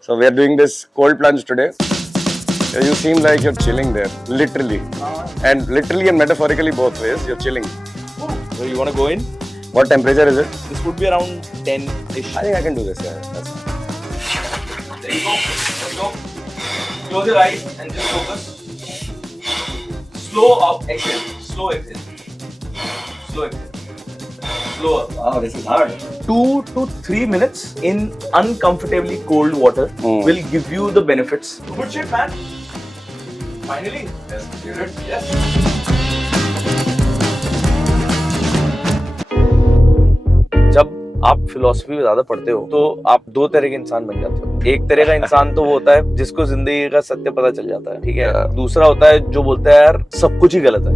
So we are doing this cold plunge today. You seem like you're chilling there, literally. And literally and metaphorically both ways, you're chilling. So you want to go in? What temperature is it? This would be around 10-ish. I think I can do this, yeah. That's fine. There you go. Let's go. Close your eyes and just focus. Slow up, exhale. Slow exhale. Slow exhale. Slower. Wow, this is hard. 2 to 3 minutes in uncomfortably cold water will give you the benefits. Good shit, man. Finally. Yes, you Good. Yes. जब आप philosophy में ज्यादा पढ़ते हो तो आप दो तरह के इंसान बन जाते हो. एक तरह का इंसान तो वो होता है जिसको जिंदगी का सत्य पता चल जाता है, ठीक है. दूसरा होता है जो बोलता है यार सब कुछ ही गलत है.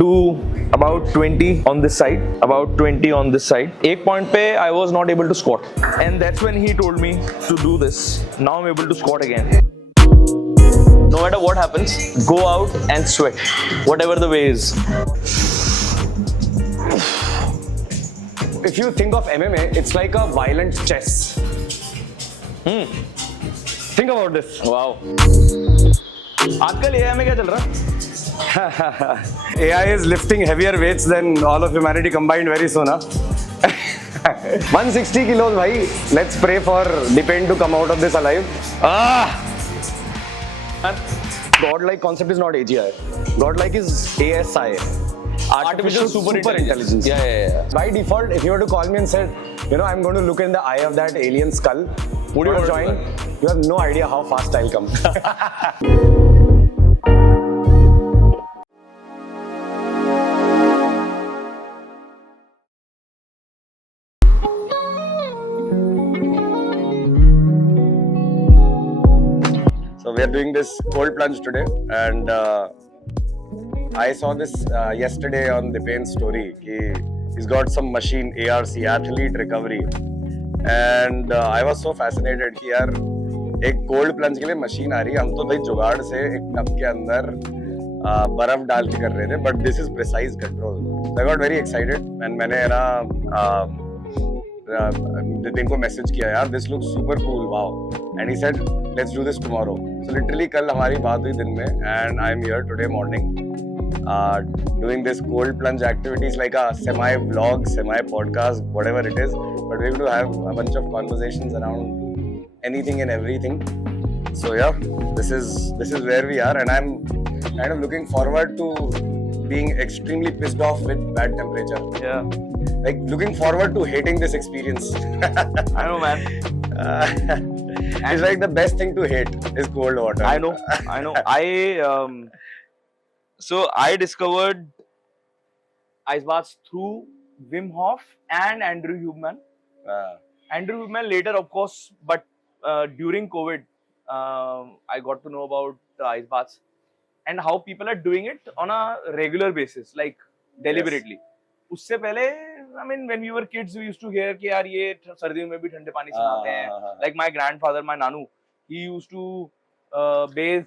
Do about 20 on this side, about 20 on this side. एक point पे I was not able to squat, and that's when he told me to do this. Now I'm able to squat again. No matter what happens, go out and sweat, whatever the way is. If you think of MMA, it's like a violent chess. Think about this. Wow. आजकल AI में क्या चल रहा है? AI is lifting heavier weights than all of humanity combined very soon, huh? 160 kilos, bhai. Let's pray for Dipen to come out of this alive. Godlike concept is not AGI. Godlike is ASI. Artificial super intelligence. Yeah. By default, if you were to call me and said, I'm going to look in the eye of that alien skull, would you join? You have no idea how fast I'll come. So we are doing this cold plunge today, and I saw this yesterday on Dipen's story. He's got some machine, ARC, athlete recovery, and I was so fascinated कि यार एक cold plunge के लिए machine आ रही है. हम तो भाई जुगाड़ से एक टब के अंदर बर्फ डाल के कर रहे थे, but this is precise control. So I got very excited, and मैंने ना Dipen को message किया यार, this looks super cool, wow. And he said, let's do this tomorrow. So literally कल हमारी बात हुई दिन में, and I'm here today morning doing this cold plunge activities like a semi-vlog, semi-podcast, whatever it is. But we're going to have a bunch of conversations around anything and everything. So yeah, this is where we are, and I'm kind of looking forward to being extremely pissed off with bad temperature. Yeah. Like looking forward to hating this experience. I know, man. It's like the best thing to hate is cold water. I know. So I discovered ice baths through Wim Hof and Andrew Huberman. Andrew Huberman later, of course, but during COVID, I got to know about ice baths and how people are doing it on a regular basis, like deliberately. उससे पहले, I mean, when we were kids, we used to hear कि यार ये सर्दियों में भी ठंडे पानी से नहाते हैं. Like my grandfather, my nanu, he used to bathe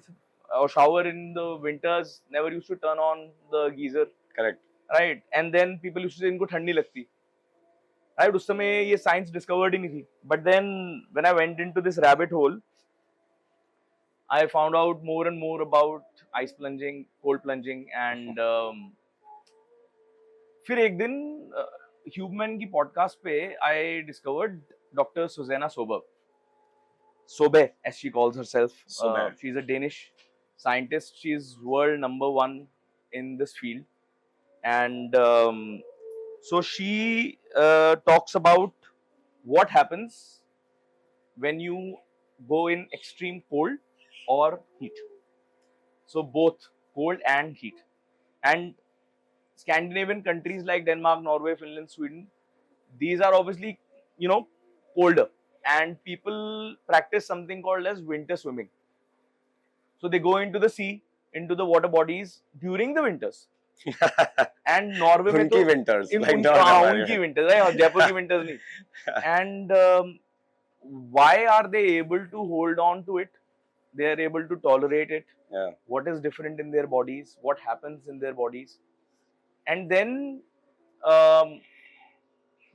or shower in the winters. Never used to turn on the geyser. Correct. Right, and then people used to say इनको ठंडी लगती. Right, उस समय ये science discovered ही नहीं थी. But then when I went into this rabbit hole, I found out more and more about ice plunging, cold plunging, and फिर एक दिन Huberman की podcast पे I discovered Dr. Susanna Soberg. Soberg, as she calls herself. She's a Danish scientist. She's world #1 in this field, and so she talks about what happens when you go in extreme cold or heat. So both cold and heat. And Scandinavian countries like Denmark, Norway, Finland, Sweden, these are obviously, colder, and people practice something called as winter swimming. So they go into the sea, into the water bodies during the winters. And Norway में तो winters, उनकी winters, right? Jaipur की winters नहीं. And why are they able to hold on to it? They are able to tolerate it. Yeah. What is different in their bodies? What happens in their bodies? And then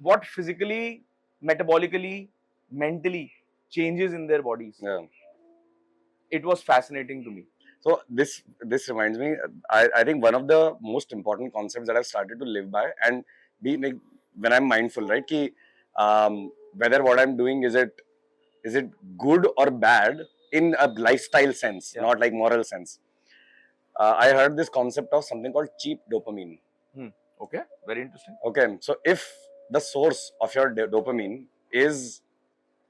what physically, metabolically, mentally changes in their bodies. Yeah. It was fascinating to me. So this reminds me. I think one of the most important concepts that I've started to live by and be like when I'm mindful, right? Ki, whether what I'm doing is it good or bad in a lifestyle sense, not like moral sense. I heard this concept of something called cheap dopamine. Okay, very interesting. Okay, so if the source of your dopamine is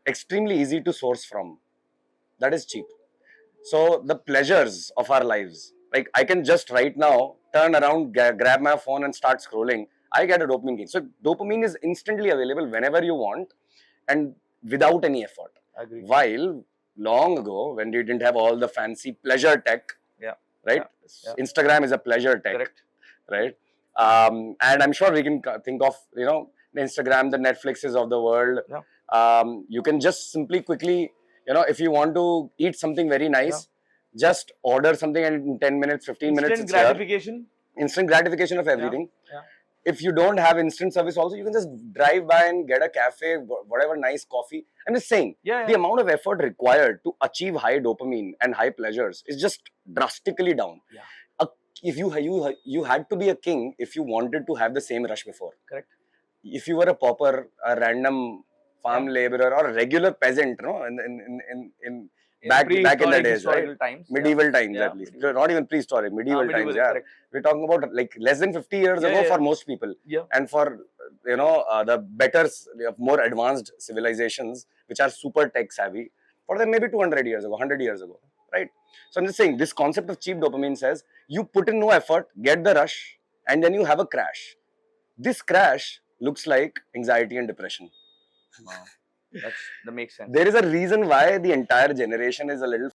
extremely easy to source from, that is cheap. So the pleasures of our lives, like I can just right now turn around, grab my phone and start scrolling. I get a dopamine kick. So dopamine is instantly available whenever you want and without any effort. Agree. While long ago, when we didn't have all the fancy pleasure tech, right? Yeah. Instagram is a pleasure tech, correct, right? And I'm sure we can think of, you know, the Instagram, the Netflixes of the world. You can just simply quickly, you know, if you want to eat something very nice, just order something and in 10 minutes, 15 minutes, instant gratification. Instant gratification of everything. If you don't have instant service also, you can just drive by and get a cafe, whatever nice coffee. I'm just saying, the amount of effort required to achieve high dopamine and high pleasures is just drastically down. If you had to be a king if you wanted to have the same rush before. Correct. If you were a pauper, a random farm laborer or a regular peasant, no, in back in the days, right? Times, medieval times at least. Not even prehistoric, medieval times. Correct. We're talking about like less than 50 years ago for most people. And for, you know, the better, more advanced civilizations which are super tech savvy, for them maybe 200 years ago, 100 years ago, right? So I'm just saying, this concept of cheap dopamine says you put in no effort, get the rush, and then you have a crash. This crash looks like anxiety and depression. Wow. That makes sense. There is a reason why the entire generation is the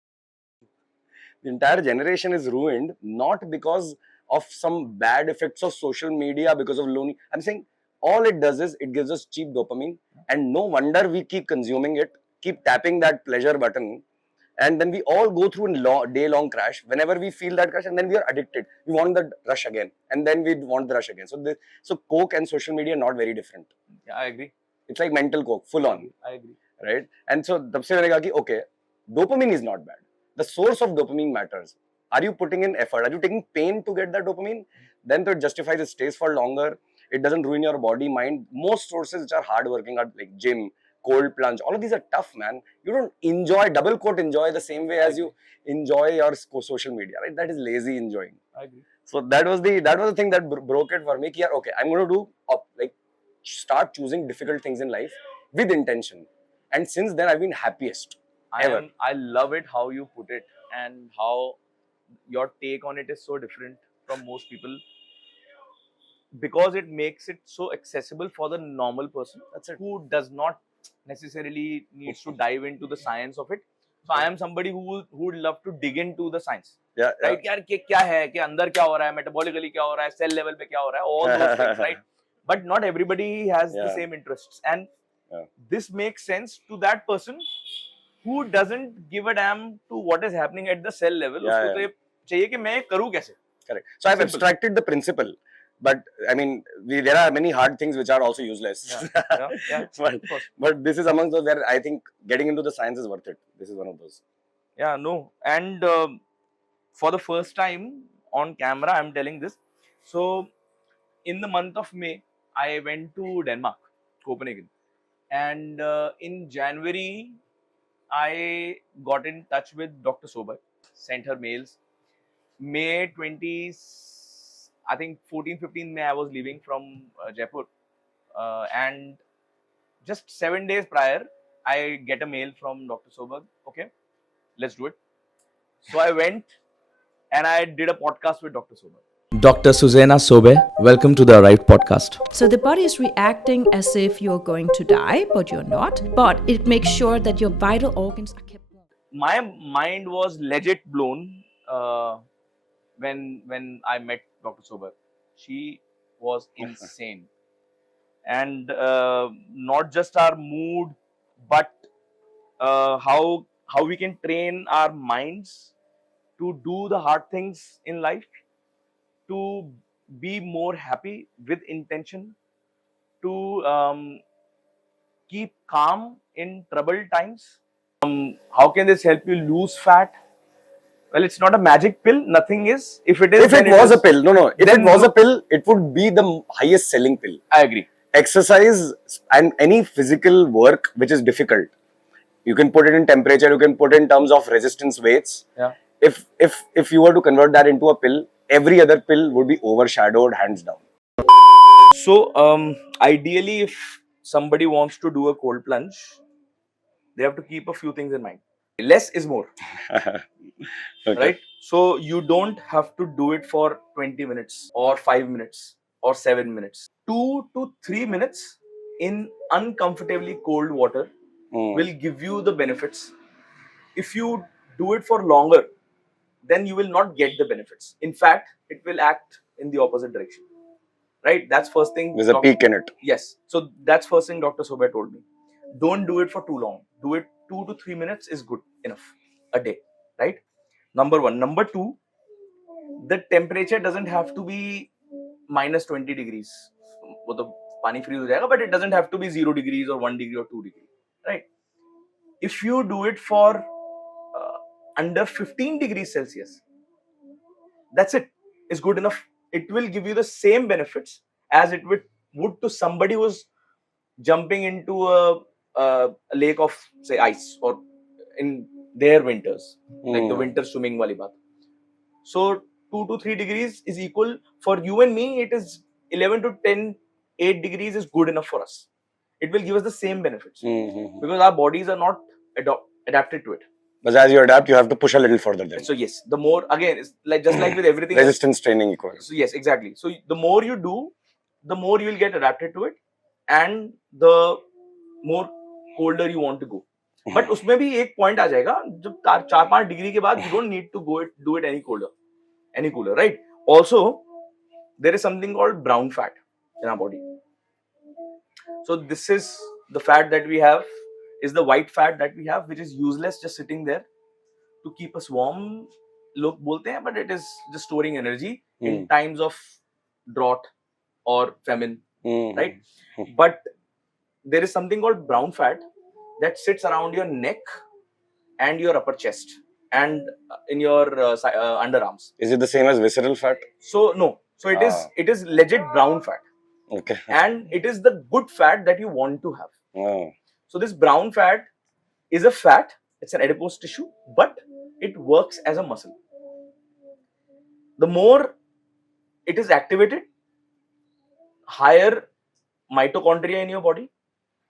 entire generation is ruined, not because of some bad effects of social media, because of lonely. I'm saying all it does is it gives us cheap dopamine, and no wonder we keep consuming it, keep tapping that pleasure button, and then we all go through a day-long crash. Whenever we feel that crash, and then we are addicted. We want the rush again, and then we want the rush again. So Coke and social media are not very different. Yeah, I agree. It's like mental Coke, full on. I agree. Right? And so, tab se maine kaha ki, okay, dopamine is not bad. The source of dopamine matters. Are you putting in effort? Are you taking pain to get that dopamine? Then it justifies it stays for longer. It doesn't ruin your body, mind. Most sources which are hardworking are like gym, cold plunge. All of these are tough, man. You don't enjoy, double quote, enjoy the same way as you enjoy your social media, right? That is lazy enjoying. I agree. So that was the thing that broke it for me. Ki, okay, I'm going to do start choosing difficult things in life with intention. And since then, I've been happiest ever. I love it how you put it and how your take on it is so different from most people, because it makes it so accessible for the normal person who does not necessarily needs to dive into the science of it. So I am somebody who would love to dig into the science. Right? यार क्या है, कि अंदर क्या हो रहा है, metabolically क्या हो रहा है, cell level पे क्या हो रहा है, all those things, right? But not everybody has the same interests, and this makes sense to that person who doesn't give a damn to what is happening at the cell level. उसको तो ये चाहिए कि मैं करूँ कैसे. Correct. So I've abstracted the principle, but I mean, there are many hard things which are also useless. But this is among those where I think getting into the science is worth it. This is one of those. Yeah, no, and for the first time on camera, I'm telling this. So in the month of May, I went to Denmark, Copenhagen, and in January, I got in touch with Dr. Soberg, sent her mails. May 20, I think 14, 15 May, I was leaving from Jaipur, and just 7 days prior, I get a mail from Dr. Soberg. Okay, let's do it. So I went and I did a podcast with Dr. Soberg. Dr. Susanna Soberg, welcome to the Right Podcast. So the body is reacting as if you're going to die, but you're not. But it makes sure that your vital organs are kept warm. My mind was legit blown when I met Dr. Soberg. She was insane. And not just our mood, but how we can train our minds to do the hard things in life, to be more happy with intention, to keep calm in troubled times, How can this help you lose fat? Well, it's not a magic pill. Nothing is. If it is, if it was a pill, if then it was a pill, it would be the highest selling pill. I agree. Exercise and any physical work which is difficult, you can put it in temperature, you can put it in terms of resistance weights. Yeah. If you were to convert that into a pill, every other pill would be overshadowed hands down. So, ideally, if somebody wants to do a cold plunge, they have to keep a few things in mind. Less is more. Okay. Right? So you don't have to do it for 20 minutes or 5 minutes or 7 minutes. 2 to 3 minutes in uncomfortably cold water will give you the benefits. If you do it for longer, then you will not get the benefits. In fact, it will act in the opposite direction. Right? That's first thing. There's a peak in it. Yes. So that's first thing Dr. Soberg told me. Don't do it for too long. Do it 2 to 3 minutes is good enough a day. Right? Number one. Number two, the temperature doesn't have to be minus 20 degrees. वो तो पानी freeze हो जाएगा, but it doesn't have to be 0 degrees or 1 degree or 2 degrees. Right? If you do it for under 15 degrees Celsius, that's it. It's good enough. It will give you the same benefits as it would to somebody who's jumping into a lake of, say, ice or in their winters, like the winter swimming wali baat. So 2 to 3 degrees is equal for you and me. It is 11 to 10, 8 degrees is good enough for us. It will give us the same benefits because our bodies are not adapted to it. But as you adapt, you have to push a little further then. So yes, the more, again, it's like just like with everything resistance training equal. So yes, exactly. So the more you do, the more you will get adapted to it, and the more colder you want to go. But उसमें भी एक point आ जाएगा जब 4-5 degree के बाद you don't need to do it any cooler, right? Also, there is something called brown fat in our body. So this is the fat that we have, is the white fat that we have, which is useless, just sitting there to keep us warm. लोग बोलते हैं, but it is just storing energy in times of drought or famine, right? But there is something called brown fat that sits around your neck and your upper chest and in your underarms. Is it the same as visceral fat? So no. So it is legit brown fat. Okay. And it is the good fat that you want to have. So this brown fat is a fat. It's an adipose tissue, but it works as a muscle. The more it is activated, higher mitochondria in your body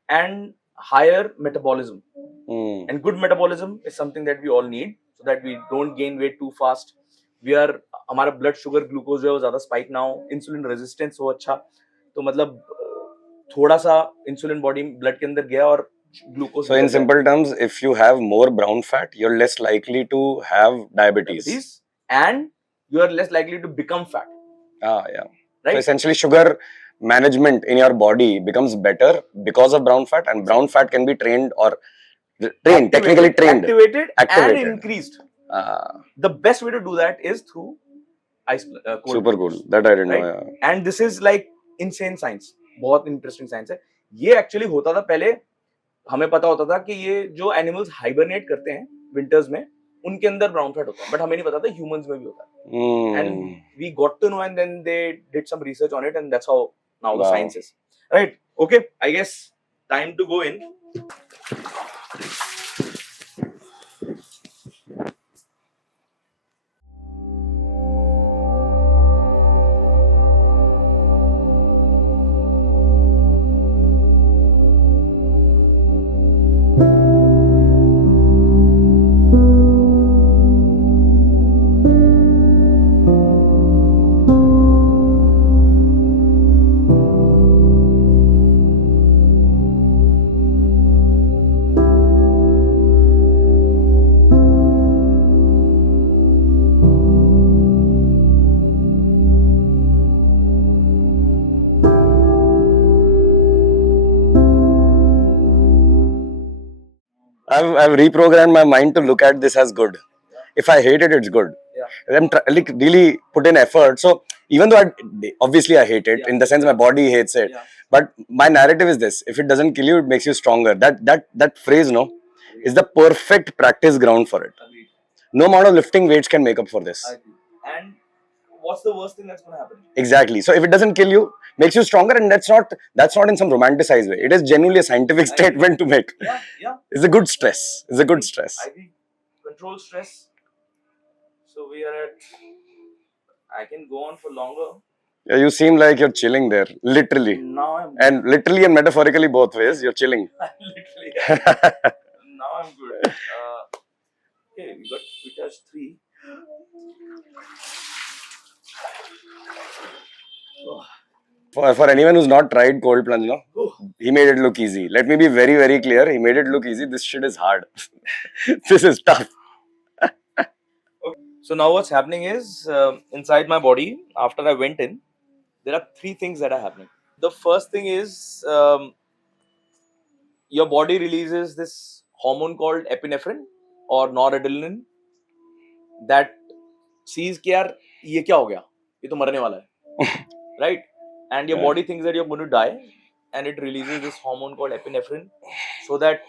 and higher metabolism. And good metabolism is something that we all need so that we don't gain weight too fast. हमारा blood sugar glucose जो है वो ज़्यादा spike ना हो, insulin resistance हो अच्छा, तो मतलब थोड़ा सा insulin body blood के अंदर गया और glucose. So in simple terms, if you have more brown fat, you're less likely to have diabetes. And you are less likely to become fat. Yeah. Right? So essentially sugar management in your body becomes better because of brown fat, and brown fat can be technically trained, activated and increased. The best way to do that is through ice cold. Super cool. That I didn't know. Yeah. And this is like insane science. बहुत interesting science है. ये actually होता था पहले, हमें पता होता था कि ये जो animals hibernate करते हैं winters में, उनके अंदर brown fat होता है, but हमें नहीं पता था humans में भी होता है. And we got to know, and then they did some research on it, and that's how now the science is. Right? Okay. I guess time to go in. I've reprogrammed my mind to look at this as good. If I hate it, it's good. Yeah. I'm really put in effort. So even though obviously I hate it, in the sense my body hates it, but my narrative is this: if it doesn't kill you, it makes you stronger. That phrase, no, is the perfect practice ground for it. Agreed. No amount of lifting weights can make up for this. I agree. And what's the worst thing that's going to happen? Exactly. So if it doesn't kill you, makes you stronger, and that's not in some romanticized way. It is genuinely a scientific statement to make. Yeah. It's a good stress. It's a good stress. I agree. Control stress. So we are at. I can go on for longer. Yeah, you seem like you're chilling there, literally. Now I'm. And literally and metaphorically both ways, you're chilling. Literally. Now I'm good. Okay, we touched 3. For anyone who's not tried cold plunge, no, he made it look easy. Let me be very, very clear. He made it look easy. This shit is hard. This is tough. So now what's happening is inside my body, after I went in, there are 3 things that are happening. The first thing is your body releases this hormone called epinephrine or noradrenaline that sees कि यार ये क्या हो गया, ये तो मरने वाला है, right? And your body thinks that you're going to die, and it releases this hormone called epinephrine so that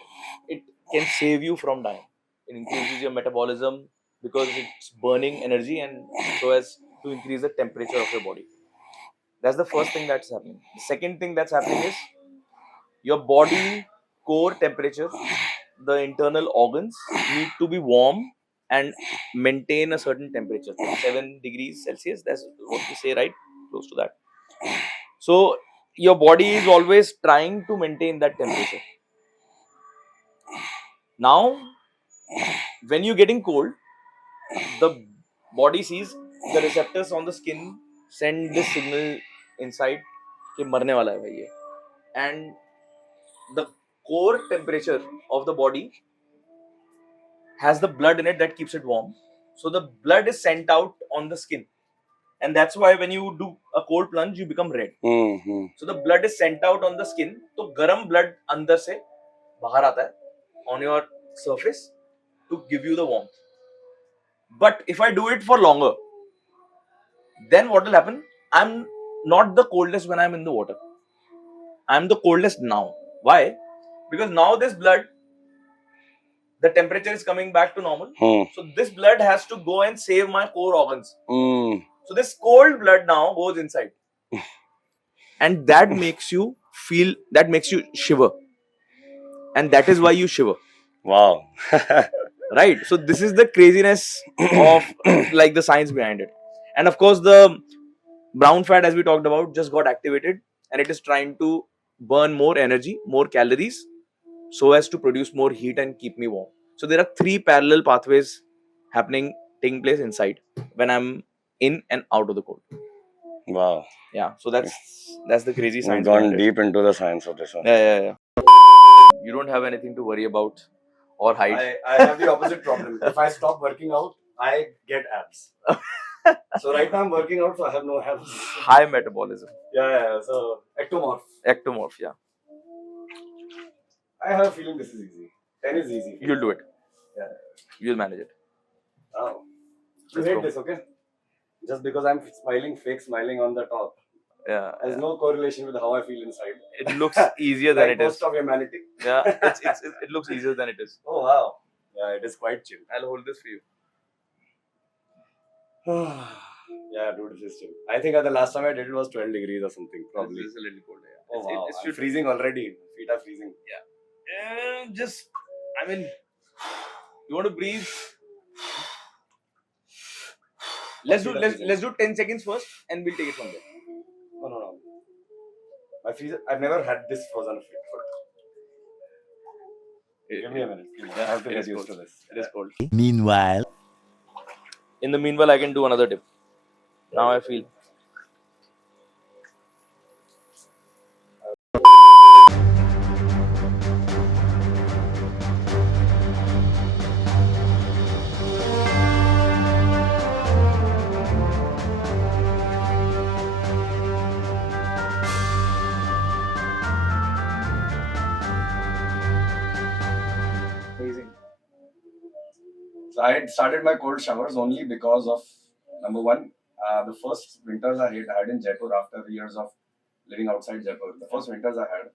it can save you from dying. It increases your metabolism because it's burning energy and so as to increase the temperature of your body. That's the first thing that's happening. The second thing that's happening is your body core temperature, the internal organs need to be warm and maintain a certain temperature, 7 degrees Celsius. That's what we say, right? Close to that. So your body is always trying to maintain that temperature. Now, when you're getting cold, the body sees the receptors on the skin send this signal inside कि मरने वाला है भाई ये, and the core temperature of the body has the blood in it that keeps it warm. So the blood is sent out on the skin, and that's why when you do a cold plunge, you become red. So the blood is sent out on the skin. तो गर्म blood अंदर से बाहर आता है on your surface to give you the warmth. But if I do it for longer, then what will happen? I'm not the coldest when I'm in the water. I'm the coldest now. Why? Because now this blood, the temperature is coming back to normal. So this blood has to go and save my core organs. So this cold blood now goes inside. And that makes you feel, that makes you shiver. And that is why you shiver. Wow. Right? So this is the craziness of like the science behind it. And of course the brown fat, as we talked about, just got activated and it is trying to burn more energy, more calories, so as to produce more heat and keep me warm. So there are 3 parallel pathways taking place inside when I'm in and out of the cold. Wow. Yeah. So that's the crazy science. We've gone deep into the science of this one. Yeah. You don't have anything to worry about or hide. I have the opposite problem. If I stop working out, I get abs. So right now I'm working out, so I have no abs. High metabolism. Yeah. So Ectomorph, yeah. I have a feeling this is easy. 10 is easy. You'll do it. Yeah. You'll manage it. Oh. You hate this, okay? Just because I'm fake smiling on the top. Yeah. Has no correlation with how I feel inside. It looks easier than it is. Most of humanity. Yeah. It looks easier than it is. Oh wow. Yeah, it is quite chill. I'll hold this for you. Yeah, dude, this is chill. I think the last time I did it was 12 degrees or something, probably. This is a little cold. Yeah. Oh wow, I'm freezing already. Feet are freezing. Yeah. You want to breathe? Let's do 10 seconds first, and we'll take it from there. No. I've never had this frozen foot. Give me a minute. I have to get used to this. It is cold. Meanwhile, In the meanwhile, I can do another dip. Now I feel. Amazing. So I had started my cold showers only because of number one, the first winters I had in Jaipur after years of living outside Jaipur. The first winters I had,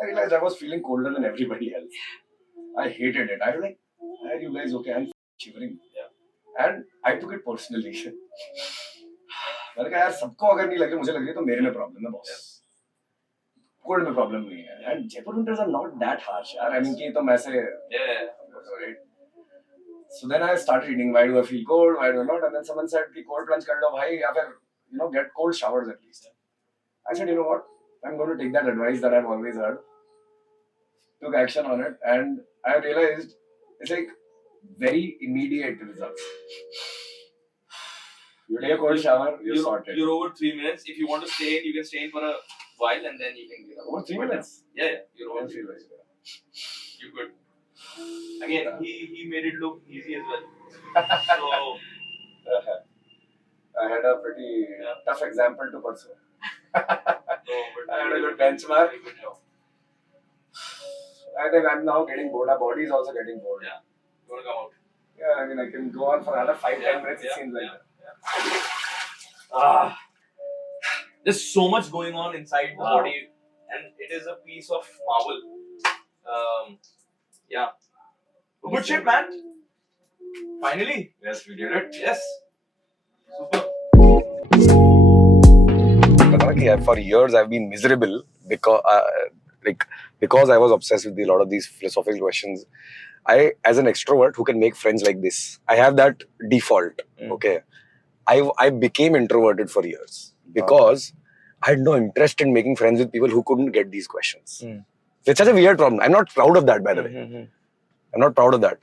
I realized I was feeling colder than everybody else. I hated it. I was like, are you guys okay? I'm shivering. Yeah. And I took it personally. मैंने कहा यार सबको अगर नहीं लग रही मुझे लग रही तो मेरे में प्रॉब्लम है बॉस. कोल्ड में प्रॉब्लम नहीं है. And Jaipur winters are not that harsh यार. I mean कि तो मैं से right. So then I started reading why do I feel cold, why do I not, and then someone said कि cold plunge कर लो भाई या फिर get cold showers at least. I said, you know what? I'm going to take that advice that I've always heard. Took action on it, and I realized it's like very immediate results. You take a cold shower, you're sorted. You're over 3 minutes. If you want to stay in, you can stay in for a while, and then you can get out. Over 3 minutes? Yeah. You're over 3 minutes. You could. Again, he made it look easy as well. So I had a pretty tough example to pursue. I had a good benchmark. I think I'm now getting bored. Our body is also getting bored. Yeah. You want to come out? Yeah, I mean, I can go on for another 5-10 minutes, it seems like. There's so much going on inside the body, and it is a piece of marvel. Good shit, man. Finally. Yes, we did it. Yes. Super. For years, I've been miserable because I was obsessed with a lot of these philosophical questions. I, as an extrovert who can make friends like this, I have that default. Okay, I became introverted for years because I had no interest in making friends with people who couldn't get these questions. It's such a weird problem. I'm not proud of that, by the way. I'm not proud of that.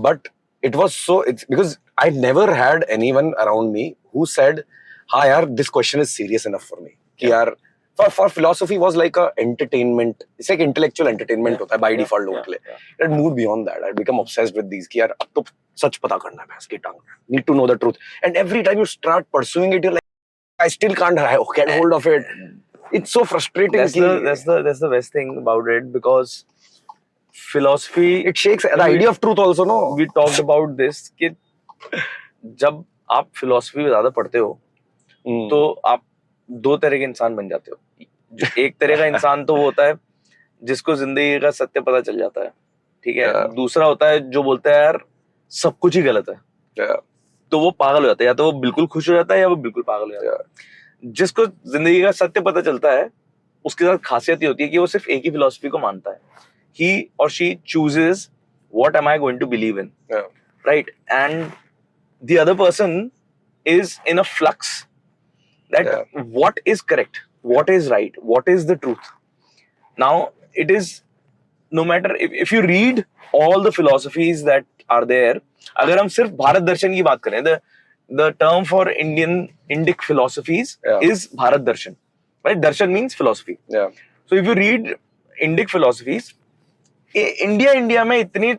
But it was so. It's because I never had anyone around me who said, "Ha, yaar, this question is serious enough for me." Yaar, for philosophy was like a entertainment. It's like intellectual entertainment hota hai by default लोगों के लिए. It had moved beyond that. I become obsessed with these. कि यार अब तो सच पता करना है भैंस की टांग. Need to know the truth. And every time you start pursuing it, you're like, I still can't get hold of it. It's so frustrating. That's the best thing about it, because philosophy, it shakes the idea of truth also. No, we talked about this कि जब आप philosophy में ज़्यादा पढ़ते हो तो आप दो तरह के इंसान बन जाते हो. एक तरह का इंसान तो वो होता है जिसको जिंदगी का सत्य पता चल जाता है, ठीक है. दूसरा होता है जो बोलता है यार सब कुछ ही गलत है. तो वो पागल हो जाता है, या तो वो बिल्कुल खुश हो जाता है या वो बिल्कुल पागल हो जाता है. जिसको जिंदगी का सत्य पता चलता है उसके साथ खासियत ये होती है कि वो सिर्फ एक ही फिलॉसफी को मानता है. He or she chooses what am I going to believe in, right? And the other person is in a flux that what is correct, what is right, what is the truth. Now it is, no matter if you read all the philosophies that are there, अगर हम सिर्फ भारत दर्शन की बात करें, the term for Indic philosophies is Bharat Darshan, right? Darshan means philosophy. So if you read Indic philosophies, India में इतनी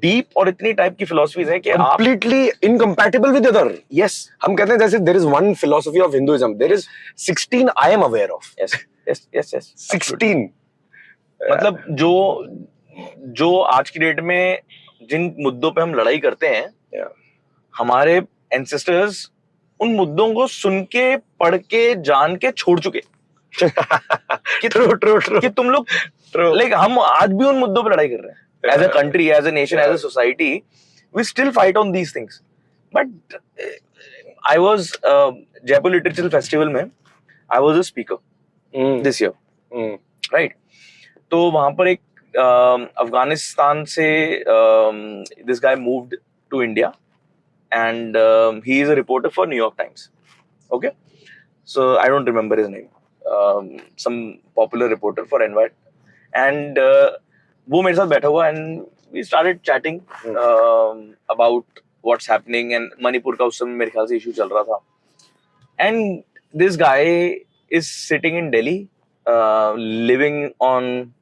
deep और इतनी टाइप की फिलोसफीज है कि completely incompatible with other. Yes, हम कहते हैं जैसे there is one philosophy of Hinduism, there is 16 I am aware of. Yes. 16. मतलब जो आज की डेट में जिन मुद्दों पे हम लड़ाई करते हैं, हमारे एंसेस्टर्स उन मुद्दों को सुन के, पढ़ के, जान के छोड़ चुके. True. कि तुम लोग like हम आज भी उन मुद्दों पे लड़ाई कर रहे हैं. As a country, as a nation, as a society, we still fight on these things. But I was Jaipur Literature Festival में I was a speaker this year, right? तो वहाँ पर एक अफगानिस्तान से this guy moved to India, and he is a reporter for New York Times. Okay, so I don't remember his name. Some popular reporter for NY, and वो मेरे साथ बैठा हुआ, and we started chatting about what's happening, and Manipur का उस समय मेरे ख्याल से इशू चल रहा था. And this guy is sitting in Delhi, living on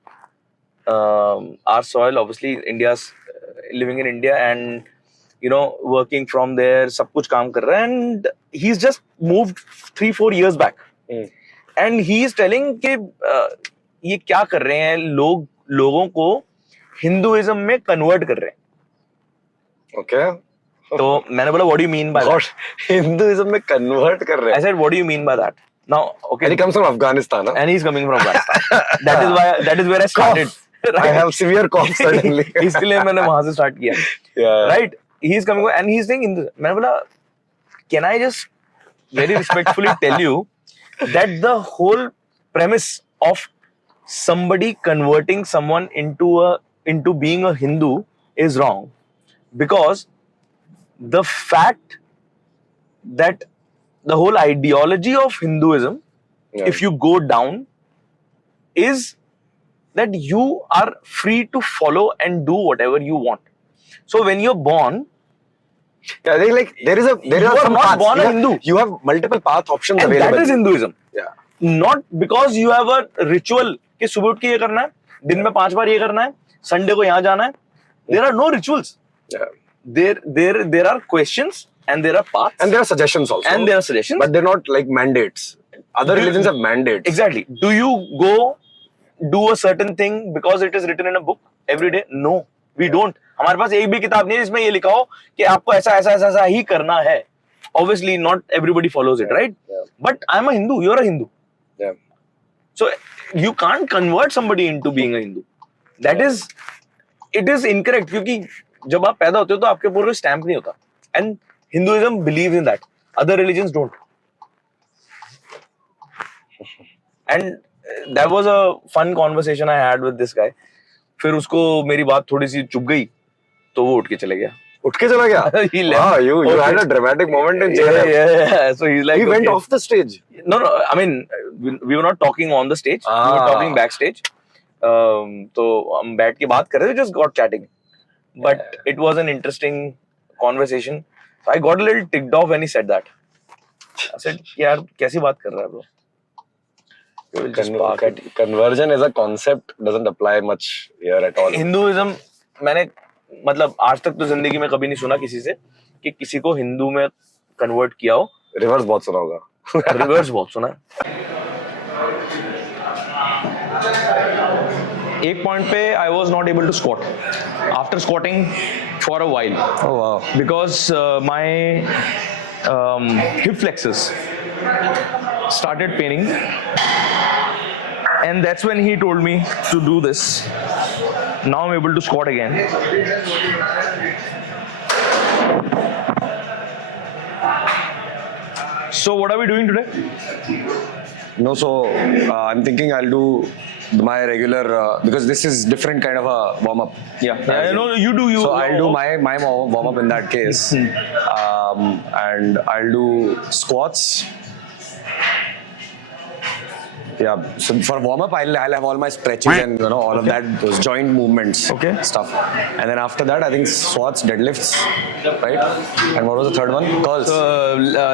our soil. Obviously, India's living in India, and you know, working from there, सब कुछ काम कर रहा है, and he's just moved 3-4 years back. And he is telling कि ये क्या कर रहे हैं लोगों को हिंदुइज्म में कन्वर्ट कर रहे हैं. Okay. तो मैंने बोला what do you mean by that? Hinduism में कन्वर्ट कर रहे हैं. I said what do you mean by that? Now, okay. And he comes from Afghanistan, huh? And he's coming from Afghanistan. That is where I started. I have severe cough suddenly. इसलिए मैंने वहां से start किया. Right? He's coming and he's saying, मैंने बोला, can I just very respectfully tell you that the whole premise of somebody converting someone into being a Hindu is wrong, because the fact that the whole ideology of Hinduism, if you go down, is that you are free to follow and do whatever you want. So when you're born, I think like there is some not paths. born a Hindu. You have multiple path options and available. that is Hinduism. Yeah. Not because you have a ritual कि सुबह उठ के ये करना है, दिन में 5 बार ये करना है, संडे को यहाँ जाना है. There are no rituals. Yeah. There are questions and there are paths. And there are suggestions also. And there are suggestions. But they're not like mandates. Other religions have mandates. Exactly. Do you go do a certain thing because it is written in a book every day? No, we don't. हमारे पास एक भी किताब नहीं है जिसमें ये लिखा हो कि आपको ऐसा ही करना है. Obviously, not everybody follows it, right? Yeah. But I'm a Hindu. You're a Hindu. Yeah. So you can't convert somebody into being a Hindu. It is incorrect, क्योंकि जब आप पैदा होते हो तो आपके ऊपर कोई स्टैम्प नहीं होता. And Hinduism believes in that. Other religions don't. And that was a fun conversation I had with this guy. फिर उसको मेरी बात थोड़ी सी चुभ गई, तो वो उठ के चले गया. उठ के चला गया? He left. Wow, you had a dramatic moment in jail. Yeah. So he's like, he went off the stage. No. I mean, we were not talking on the stage. We were talking backstage. तो हम बैठ के बात कर रहे थे, just got chatting. But it was an interesting conversation. So I got a little ticked off when he said that. I said, यार कैसी बात कर रहा है bro? Conversion as a concept doesn't apply much here at all. Hinduism, मैंने मतलब आज तक तो जिंदगी में कभी नहीं सुना किसी से कि किसी को हिंदू में कन्वर्ट किया हो. रिवर्स बहुत सुना होगा. रिवर्स बहुत सुना है. एक पॉइंट पे I was not able to squat after squatting for a while. Oh wow. Because my hip flexors started paining, and that's when he told me to do this. Now I'm able to squat again. So what are we doing today? No, so I'm thinking I'll do my regular because this is different kind of a warm up. Yeah. No, you do you. So I'll do my warm up in that case, and I'll do squats. Yeah. So for warm up, I'll have all my stretches and all of that, those joint movements, stuff. And then after that, I think squats, deadlifts, right? And what was the third one? Curls.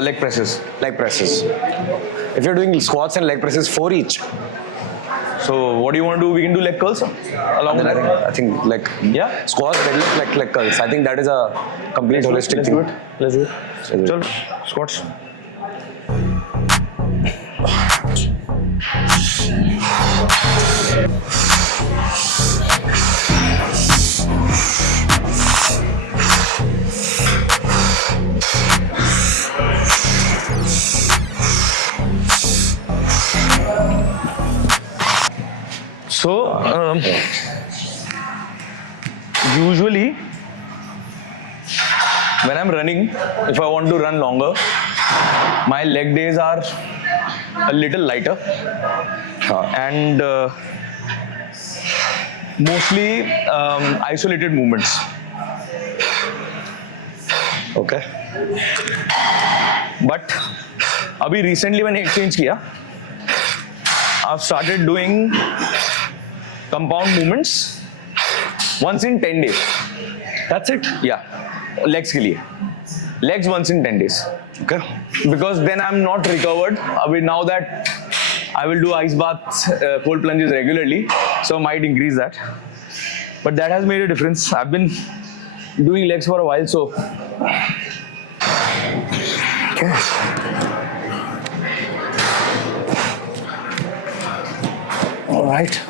Leg presses. Leg presses. If you're doing squats and leg presses, 4 each. So what do you want to do? We can do leg curls along with that. I think like squats, deadlift, leg curls. I think that is a complete holistic thing. Let's do it. Chalo, squats. So, usually when I'm running, if I want to run longer, my leg days are a little lighter and mostly isolated movements. Okay. But अभी recently मैंने एक change किया. I've started doing compound movements once in 10 days. That's it? Yeah. Legs के लिए. Legs once in 10 days. Okay. Because then I'm not recovered. Now that I will do ice baths, cold plunges regularly, so I might increase that. But that has made a difference. I've been doing legs for a while, so. Okay. All right.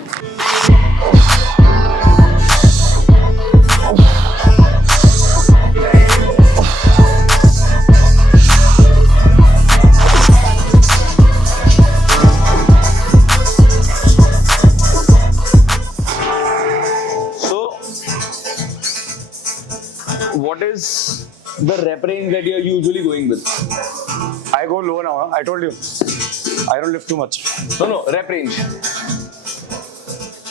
what is the rep range that you're usually going with? I go low now. I told you. I don't lift too much. No, rep range.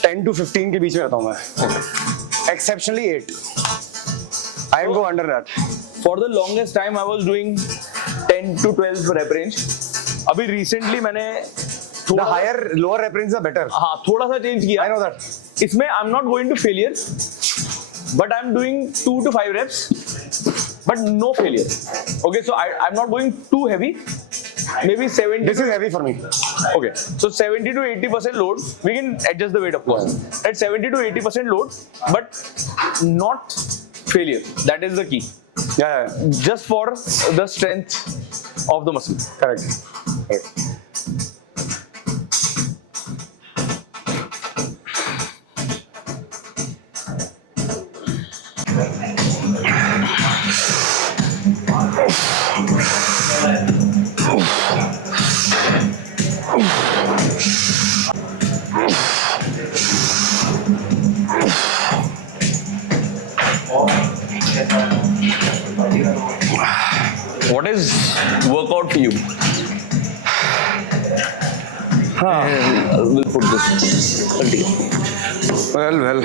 10 to 15 के बीच में रहता हूँ मैं. Exceptionally 8. I can go under that. For the longest time, I was doing 10 to 12 rep range. अभी recently मैंने The higher, lower rep range is better. हाँ, थोड़ा सा change किया. I know that. इसमें I'm not going to failure, but I'm doing 2 to 5 reps, but no failure. Okay, so I'm not going too heavy. Maybe 70. This is heavy for me. Okay, so 70 to 80% load. We can adjust the weight, of course. At 70 to 80% load, but not failure. That is the key. Yeah. Just for the strength of the muscle. Correct. What is workout for you? We'll put this. Well.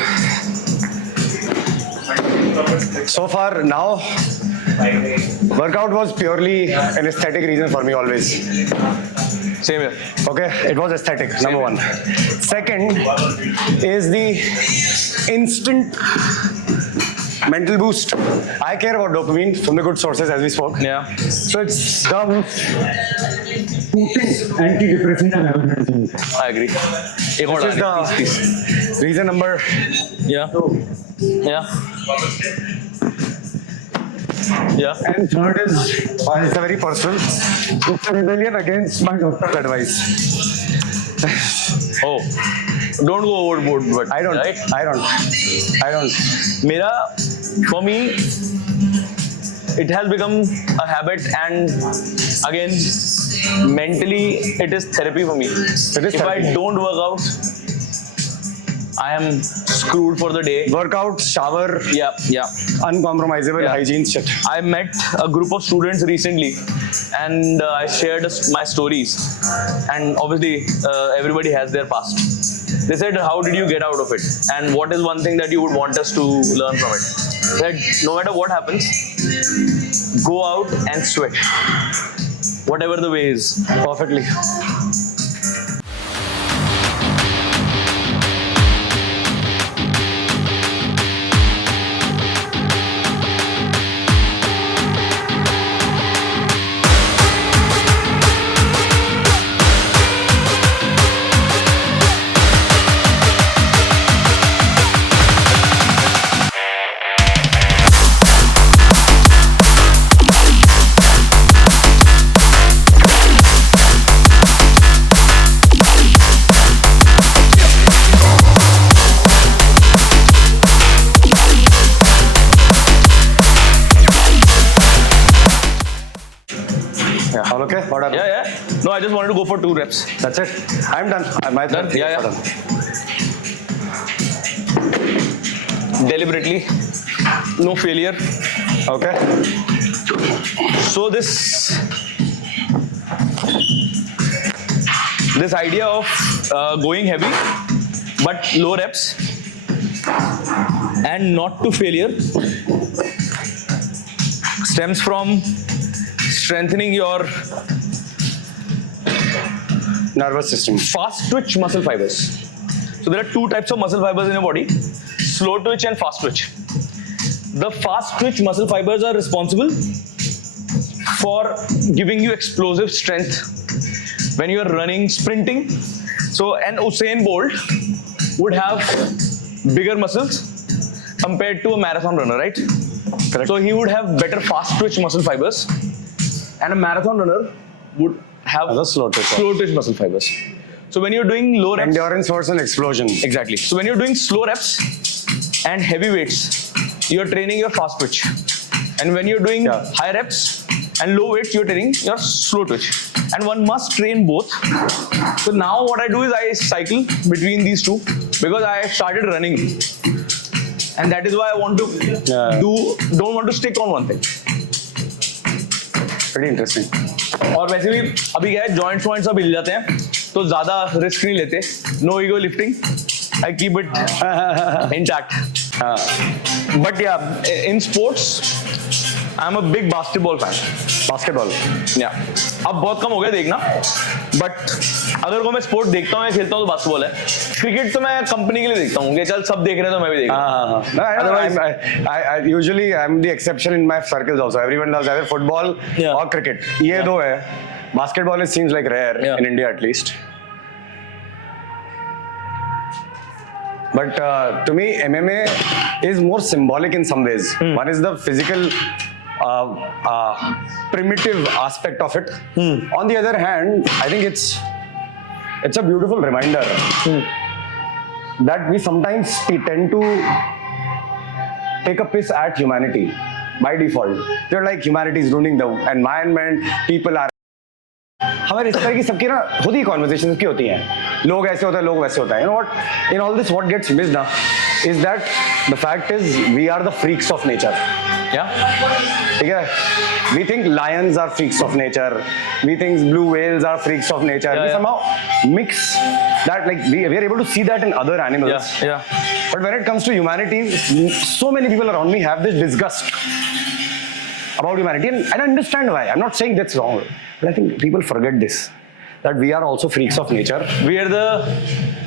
So far now, workout was purely an aesthetic reason for me always. Same here. Okay, it was aesthetic, number one. Second is the instant mental boost. I care about dopamine from the good sources, as we spoke. Yeah. So it's the most potent antidepressant I've ever seen. I agree. This is the reason number Yeah. And third is, it's a very personal, it's a rebellion against my doctor's advice. Oh, don't go overboard, but I don't. Right? I don't. For me, it has become a habit, and again, mentally, it is therapy for me. If I don't work out, I am screwed for the day. Workout, shower, Yeah. uncompromisable Yeah. hygiene shit. I met a group of students recently, and I shared my stories. And obviously, everybody has their past. They said, how did you get out of it? And what is one thing that you would want us to learn from it? They said, no matter what happens, go out and sweat. Whatever the way is. Perfectly. All okay? What happened? Yeah. No, I just wanted to go for 2 reps. That's it. I'm done. My Done? Yeah. done. Deliberately. No failure. Okay. So this idea of going heavy but low reps and not to failure stems from strengthening your Nervous system. fast twitch muscle fibers. So there are 2 types of muscle fibers in your body: slow twitch and fast twitch. The fast twitch muscle fibers are responsible for giving you explosive strength when you are running, sprinting. So an Usain Bolt would have bigger muscles compared to a marathon runner, right? Correct. So he would have better fast twitch muscle fibers, and a marathon runner would have Other slow twitch. slow twitch muscle fibers. So when you're doing low reps, Endurance versus an explosion. exactly. So when you're doing slow reps and heavy weights, you're training your fast twitch. And when you're doing high reps and low weights, you're training your slow twitch. And one must train both. So now what I do is I cycle between these two because I started running. and that is why I want to don't want to stick on one thing. Pretty interesting. और वैसे भी अभी क्या है, joints वॉइंट्स सब हिल जाते हैं तो ज्यादा रिस्क नहीं लेते. No ego lifting, I keep it intact. But yeah in sports I am a big basketball fan. Basketball या अब बहुत कम हो गया देखना, बट अगर कोई मैं स्पोर्ट देखता हूँ या खेलता हूँ तो बास्केटबॉल है. क्रिकेट तो मैं कंपनी के लिए देखता हूँ कि चल सब देख रहे हैं तो मैं भी देख रहा हूँ. Usually I'm the exception in my circles also. Everyone does either football or cricket. ये दो है. Basketball it seems like rare in India at least. But to me, MMA is more symbolic in some ways. One is the physical, primitive aspect of it. On the other hand, I think it's a beautiful reminder that we sometimes tend to take a piss at humanity by default. They're like humanity is ruining the environment, people are. हमारे इस तरह की सबकी ना खुद ही conversation की होती हैं. लोग ऐसे होते हैं, लोग वैसे होते हैं. You know what? In all this, what gets missed now is that the fact is we are the freaks of nature. Yeah. ठीक है? We think lions are freaks of nature. We think blue whales are freaks of nature. We somehow mix that, like we are able to see that in other animals. Yeah. But when it comes to humanity, so many people around me have this disgust about humanity, and I understand why. I'm not saying that's wrong, but I think people forget this, that we are also freaks of nature. We are the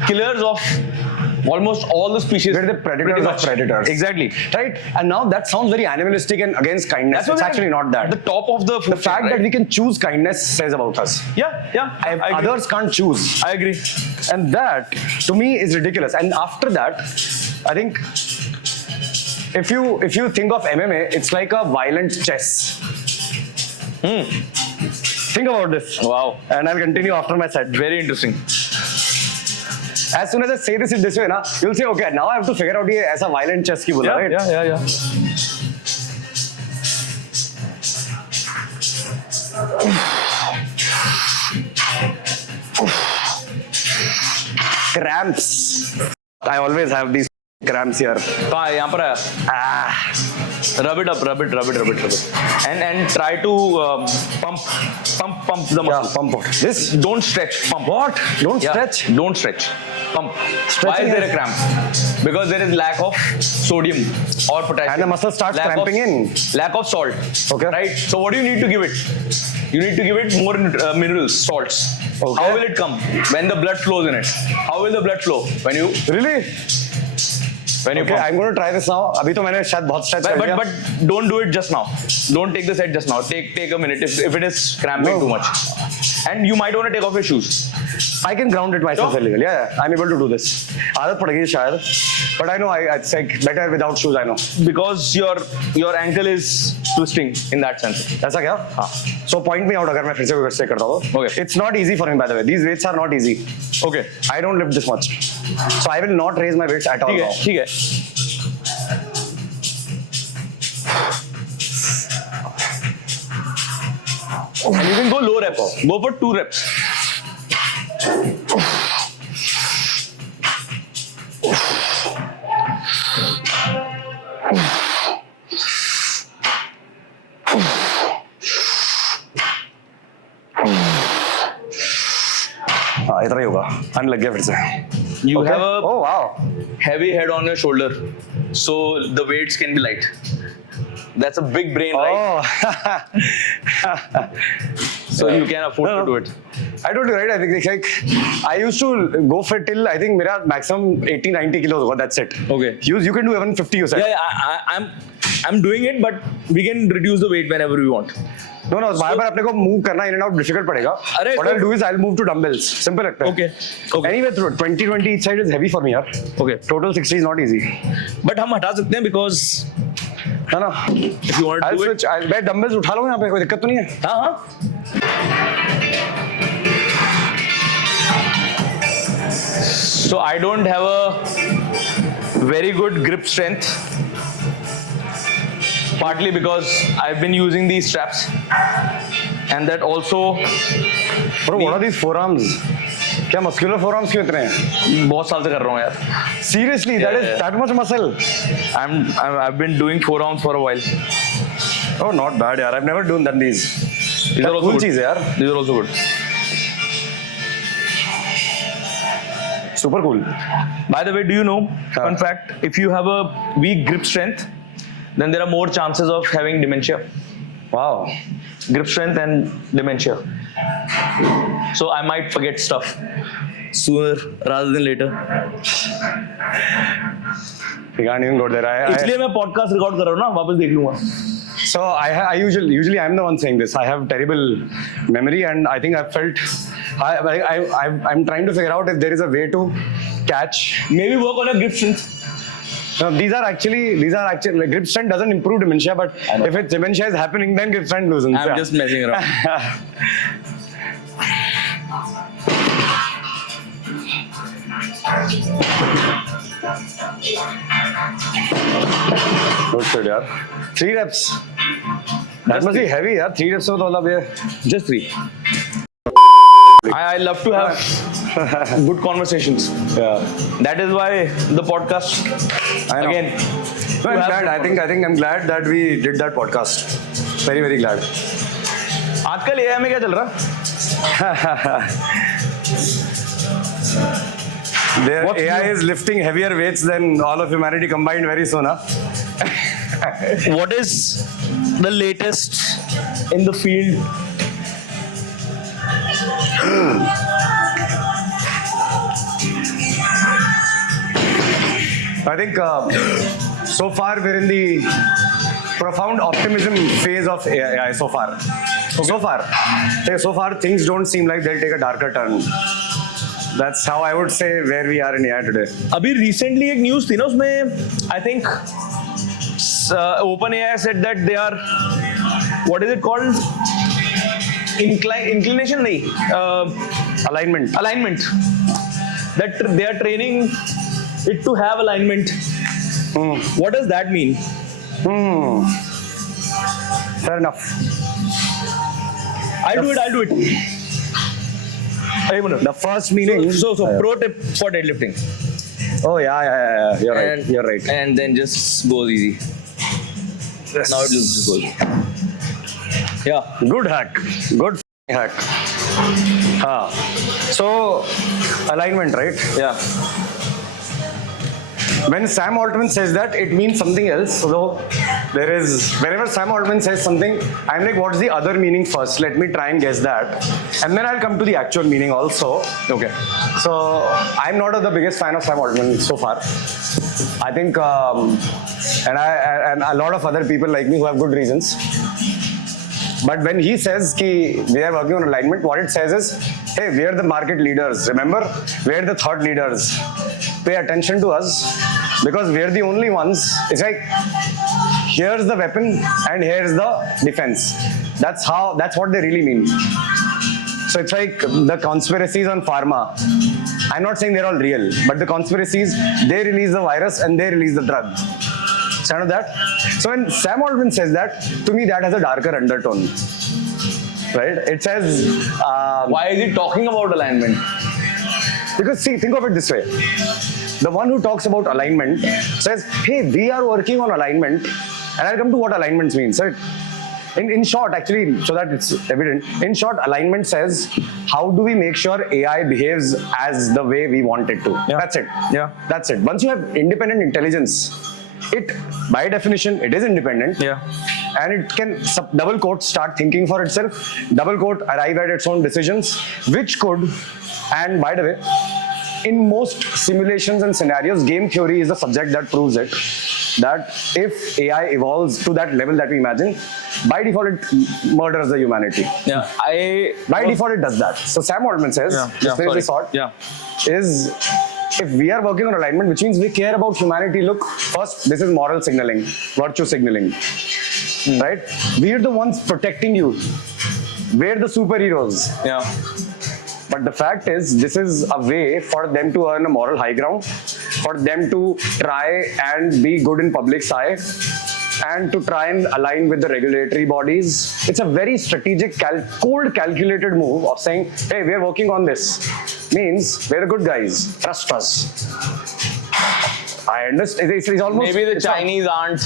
killers of almost all the species. We're the predators of predators. Exactly. Right? And now that sounds very animalistic and against kindness. It's actually not that. The top of the food The fact that we can choose kindness says about us. Yeah. I agree. Others can't choose. I agree. And that, to me, is ridiculous. And after that, I think if you think of MMA, it's like a violent chess. Think about this. Wow. And I'll continue after my set. Very interesting. As soon as I say this way, na, you'll say, okay, now I have to figure out ये ऐसा violent chess की बोला, right? Yeah. Cramps. I always have these cramps here. कहाँ है? यहाँ पर है. Rub it up. And try to pump the muscle. Yeah, pump it. This? Don't stretch. Pump. What? Don't stretch? Don't stretch. Pump. Stretching Why is there a cramp? Because there is lack of sodium or potassium. And the muscle starts cramping in. Lack of salt. Okay. Right? So what do you need to give it? You need to give it more minerals, salts. Okay. How will it come? When the blood flows in it. How will the blood flow? When you Really? When you Okay, pump. I'm going to try this now. अभी तो मैंने शायद बहुत stretch कर लिया. But don't do it just now. Don't take the set just now. Take a minute if it is cramping too much. And you might want to take off your shoes. I can ground it myself Sure. illegal. Yeah, I'm able to do this. आदत पड़ेगी शायद. But I know it's like better without shoes. I know. Because your ankle is twisting in that sense. ऐसा क्या? हाँ. So point me out अगर मैं फिर से वैसे करता हूँ. Okay. It's not easy for me, by the way. These weights are not easy. Okay. I don't lift this much. So I will not raise my weights at all. ठीक है. And you can go low reps. Go for 2 reps. हाँ इतना ही होगा. आने लग गया फिर से. You have a Oh wow. heavy head on your shoulder, so the weights can be light. That's a big brain, right? Oh. So you can afford to do it. I told you, right? I think it's like I used to go fit till I think मेरा maximum 80-90 kilos होगा. That's it. Okay. You can do even 50. You said. Yeah, I'm doing it, but we can reduce the weight whenever we want. No, बार बार अपने को move करना in and out difficult पड़ेगा. अरे What I'll do is I'll move to dumbbells. Simple लगता है. Okay. Anyway, 20 each side is heavy for me, यार. Okay. Total 60 is not easy. But हम हटा सकते हैं because है ना? if you want to I'll do switch. it. मैं dumbbells उठा लूँगा यहाँ पे कोई दिक्कत तो नहीं है. हाँ. So I don't have a very good grip strength. Partly because I've been using these straps, and that also. Bro, what are these forearms? क्या muscular forearms क्यों इतने हैं? बहुत साल से कर रहा हूँ यार. Seriously, that much muscle. I've been doing forearms for a while. Oh, not bad यार. I've never done these. These are also cool good. चीज़ है यार. These are also good. Super cool. By the way, do you know, fun fact, if you have a weak grip strength, then there are more chances of having dementia. Wow. Grip strength and dementia. So I might forget stuff sooner rather than later. We can't even go there. इसलिए मैं podcast record कर रहा हूँ ना, वापस देख लूँगा. So I usually I'm the one saying this. I have terrible memory, and I think I've felt I'm trying to figure out if there is a way to catch. Maybe work on your grip strength. No, these are actually like, grip strength doesn't improve dementia, but if it's dementia is happening, then grip strength loosens. I'm just messing around. Good shit, yaar. 3 reps. That must be heavy, yaar. 3 reps of just 3. I love to have good conversations. Yeah. That is why the podcast. I know. Again. No, I'm glad. I think I'm glad that we did that podcast. Very, very glad. आजकल AI में क्या चल रहा? Their AI is lifting heavier weights than all of humanity combined very soon, huh? What is the latest in the field? I think so far we're in the profound optimism phase of AI so far. Okay. So far things don't seem like they'll take a darker turn. That's how I would say where we are in AI today. अभी recently एक news थी ना उसमें I think OpenAI said that they are what is it called? Inclination नहीं alignment that they are training it to have alignment. What does that mean? Fair enough. I'll do it. The first meaning. So pro tip for deadlifting. Oh yeah. You're right. And then just goes easy. Yes. Now it just goes. Yeah. Good hack. Good hack. So alignment, right? Yeah. When Sam Altman says that, it means something else. So whenever Sam Altman says something, I'm like, what's the other meaning first? Let me try and guess that. And then I'll come to the actual meaning also. Okay. So I'm not the biggest fan of Sam Altman so far. I think, and a lot of other people like me who have good reasons. But when he says ki we are working on alignment, what it says is, hey, we are the market leaders. Remember, we are the thought leaders. Pay attention to us because we are the only ones. It's like, here's the weapon and here's the defense. That's what they really mean. So it's like the conspiracies on pharma. I'm not saying they're all real, but the conspiracies, they release the virus and they release the drug. Sound of that? So when Sam Altman says that, to me that has a darker undertone. Right? It says... why is he talking about alignment? Because see, think of it this way. The one who talks about alignment says, hey, we are working on alignment. And I'll come to what alignment means. So in short, actually, so that it's evident, in short, alignment says, how do we make sure AI behaves as the way we want it to? Yeah. That's it. Yeah. That's it. Once you have independent intelligence, it, by definition, it is independent. Yeah. And it can, double quote, start thinking for itself, double quote, arrive at its own decisions, which could, and by the way, in most simulations and scenarios, game theory is the subject that proves it, that if AI evolves to that level that we imagine, by default it murders the humanity. Yeah. By default it does that. So Sam Altman says, is if we are working on alignment, which means we care about humanity, look, first, this is moral signaling, virtue signaling, right? We are the ones protecting you. We're the superheroes. Yeah. But the fact is, this is a way for them to earn a moral high ground, for them to try and be good in public's eye, and to try and align with the regulatory bodies. It's a very strategic, cold calculated move of saying, hey, we are working on this. Means we're the good guys, trust us. I understand. It's almost... Maybe the Chinese aren't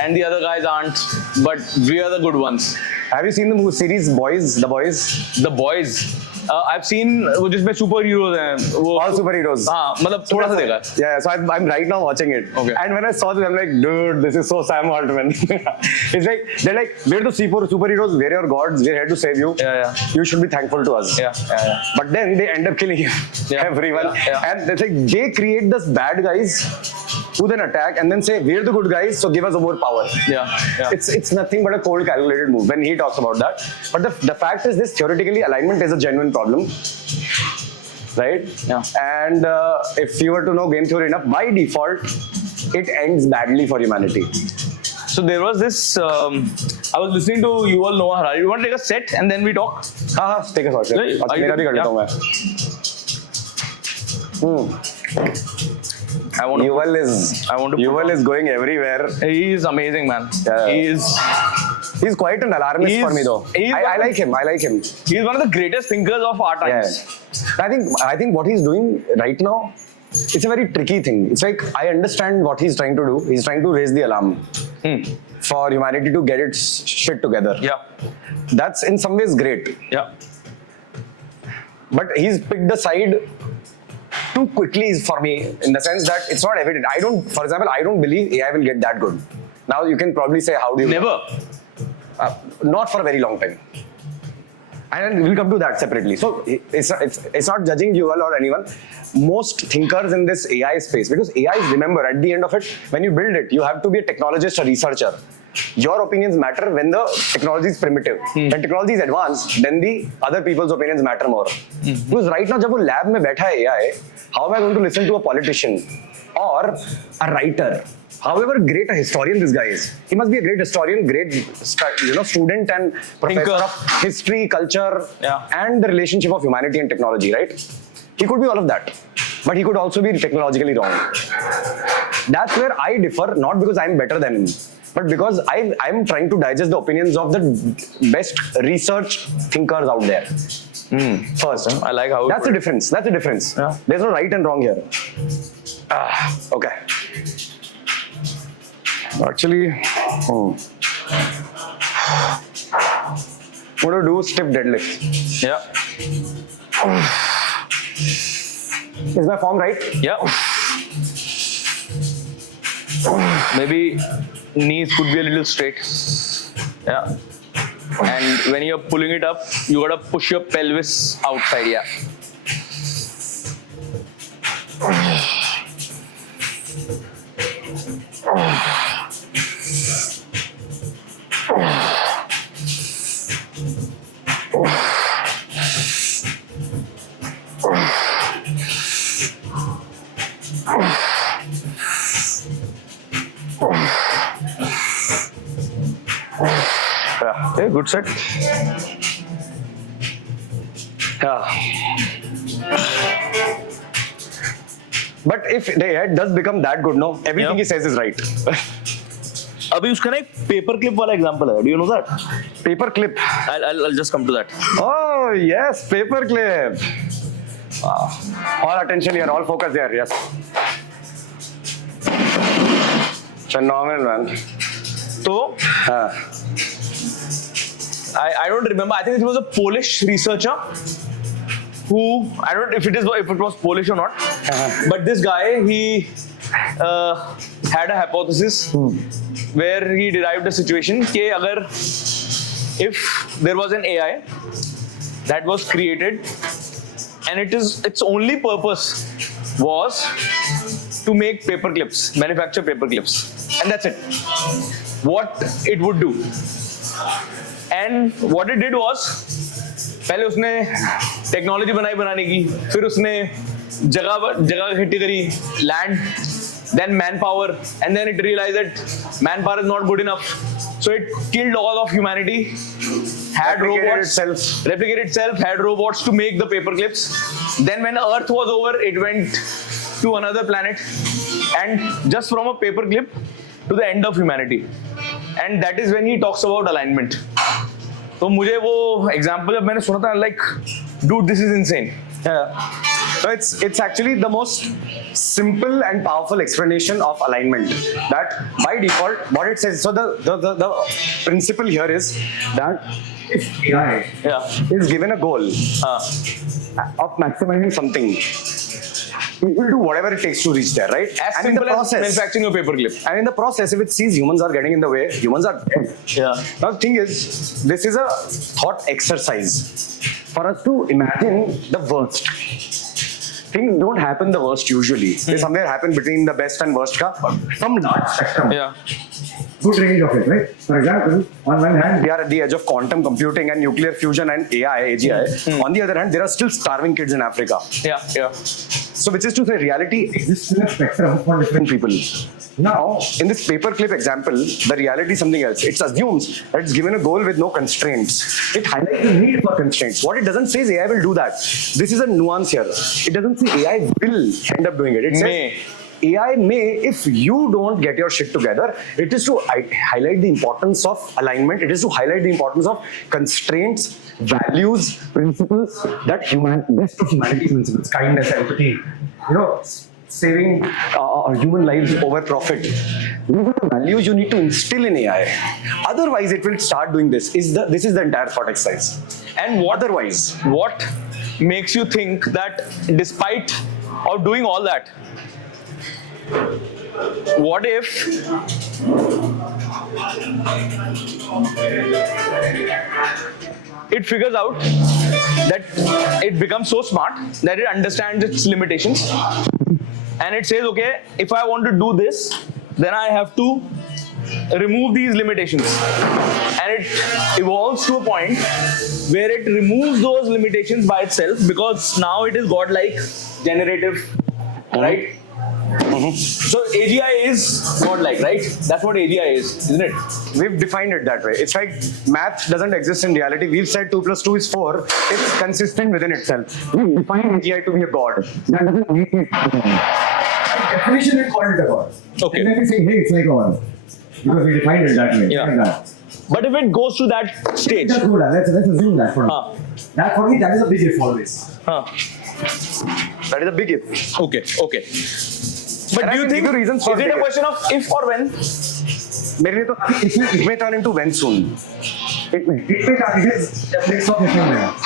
and the other guys aren't, but we are the good ones. Have you seen the movie series Boys? The Boys? The Boys. I've seen वो जिसमें super heroes हैं. All super heroes. हाँ, मतलब थोड़ा सा देखा. Yeah, so I'm right now watching it. Okay. And when I saw this, I'm like, dude, this is so Sam Altman. It's like they're like, we're the superheroes, we're your gods, we're here to save you. Yeah. You should be thankful to us. Yeah. But then they end up killing everyone. Yeah. And it's like they create this bad guys who then attack and then say, we're the good guys, so give us more power. Yeah. It's nothing but a cold calculated move when he talks about that. But the fact is this, theoretically alignment is a genuine problem, right? Yeah. And if you were to know game theory enough, by default it ends badly for humanity. So there was this, I was listening to Yuval Noah Harari. You want to take a set and then we talk? हाँ, take a shot. Right. आज मेरा भी कर लेता हूँ मैं. Yuval is going everywhere. He is amazing, man. Yeah. He's quite an alarmist for me though. I like him. He's one of the greatest thinkers of our times. Yeah. I think what he's doing right now, it's a very tricky thing. It's like, I understand what he's trying to do. He's trying to raise the alarm for humanity to get its shit together. Yeah. That's in some ways great. Yeah. But he's picked a side too quickly for me, in the sense that it's not evident. For example, I don't believe AI will get that good. Now you can probably say, how do you... Never. Not for a very long time. And we'll come to that separately. So it's not judging Yuval or anyone. Most thinkers in this AI space, because AI is, remember, at the end of it, when you build it, you have to be a technologist, a researcher. Your opinions matter when the technology is primitive. When technology is advanced, then the other people's opinions matter more. Because right now, जब वो lab में बैठा है AI, how am I going to listen to a politician or a writer? However great a historian this guy is, he must be a great historian, great student and professor of history, culture, and the relationship of humanity and technology, right? He could be all of that, but he could also be technologically wrong. That's where I differ, not because I'm better than him, but because I'm trying to digest the opinions of the best research thinkers out there. First, I like how that's the difference. That's the difference. Yeah. There's no right and wrong here. Okay. Actually, what to do? Stiff deadlift. Yeah. Is my form right? Yeah. Maybe knees could be a little straight. Yeah. And when you're pulling it up, you gotta push your pelvis outside. Yeah. Okay, good set. But if the head does become that good, no, everything he says is right. अभी उसका ना एक paperclip वाला example है. Do you know that? Paperclip. I'll just come to that. Oh yes, paperclip. All attention here, all focus there. Yes. Phenomenal, man. So, I don't remember. I think it was a Polish researcher who, I don't know if it was Polish or not, but this guy, he had a hypothesis where he derived a situation that if there was an AI that was created and its only purpose was to make paperclips, manufacture paperclips, and that's it. What it would do. And what it did was, पहले उसने technology बनाने की, फिर उसने जगह इकट्ठी करी, land, then manpower, and then it realized that manpower is not good enough, so it killed all of humanity. Had robots, replicated itself, had robots to make the paperclips. Then when Earth was over, it went to another planet, and just from a paperclip to the end of humanity. and that is when he talks about alignment. तो मुझे वो example जब मैंने सुना था, like, dude, this is insane. Yeah. So it's actually the most simple and powerful explanation of alignment. That by default, what it says. So the principle here is that if AI is given a goal of maximizing something, it will do whatever it takes to reach there, right? As and in the simple as process, manufacturing a paperclip. and in the process, if it sees humans are getting in the way, humans are dead. Yeah. Now the thing is, this is a thought exercise for us to imagine the worst. Things don't happen the worst usually. They somewhere happen between the best and worst ka, some large spectrum. Yeah. Good range of it, right? For example, on one hand, we are at the edge of quantum computing and nuclear fusion and AI, AGI. On the other hand, there are still starving kids in Africa. Yeah. Yeah. So which is to say, reality exists in a spectrum for different people. Now, in this paperclip example, the reality is something else. It assumes that it's given a goal with no constraints. It highlights the need for constraints. What it doesn't say is AI will do that. This is a nuance here. It doesn't say AI will end up doing it. It says AI may, if you don't get your shit together. It is to highlight the importance of alignment. It is to highlight the importance of constraints, values, principles, that best of humanity principles, kindness, empathy, saving human lives over profit. These are the values you need to instill in AI. Otherwise, it will start doing this. This is the entire thought exercise. And what makes you think that despite of doing all that, what if it figures out that it becomes so smart that it understands its limitations and it says, okay, if I want to do this, then I have to remove these limitations, and it evolves to a point where it removes those limitations by itself, because now it is godlike, generative, right? So AGI is godlike, right? That's what AGI is, isn't it? We've defined it that way. It's like math doesn't exist in reality. We've said 2 + 2 is 4. It's consistent within itself. We define AGI to be a god. That doesn't make it. Definition we call it a god. Okay. And then we say, hey, it's like a god. Because we defined it that way. Yeah. Like that. But if it goes to that stage, Let's assume that for me. That for me, that is a big if always. That is a big if. Okay. But And do you think the reasons for is it big a question of if or when? It may turn into when soon. It may turn into a mix of different.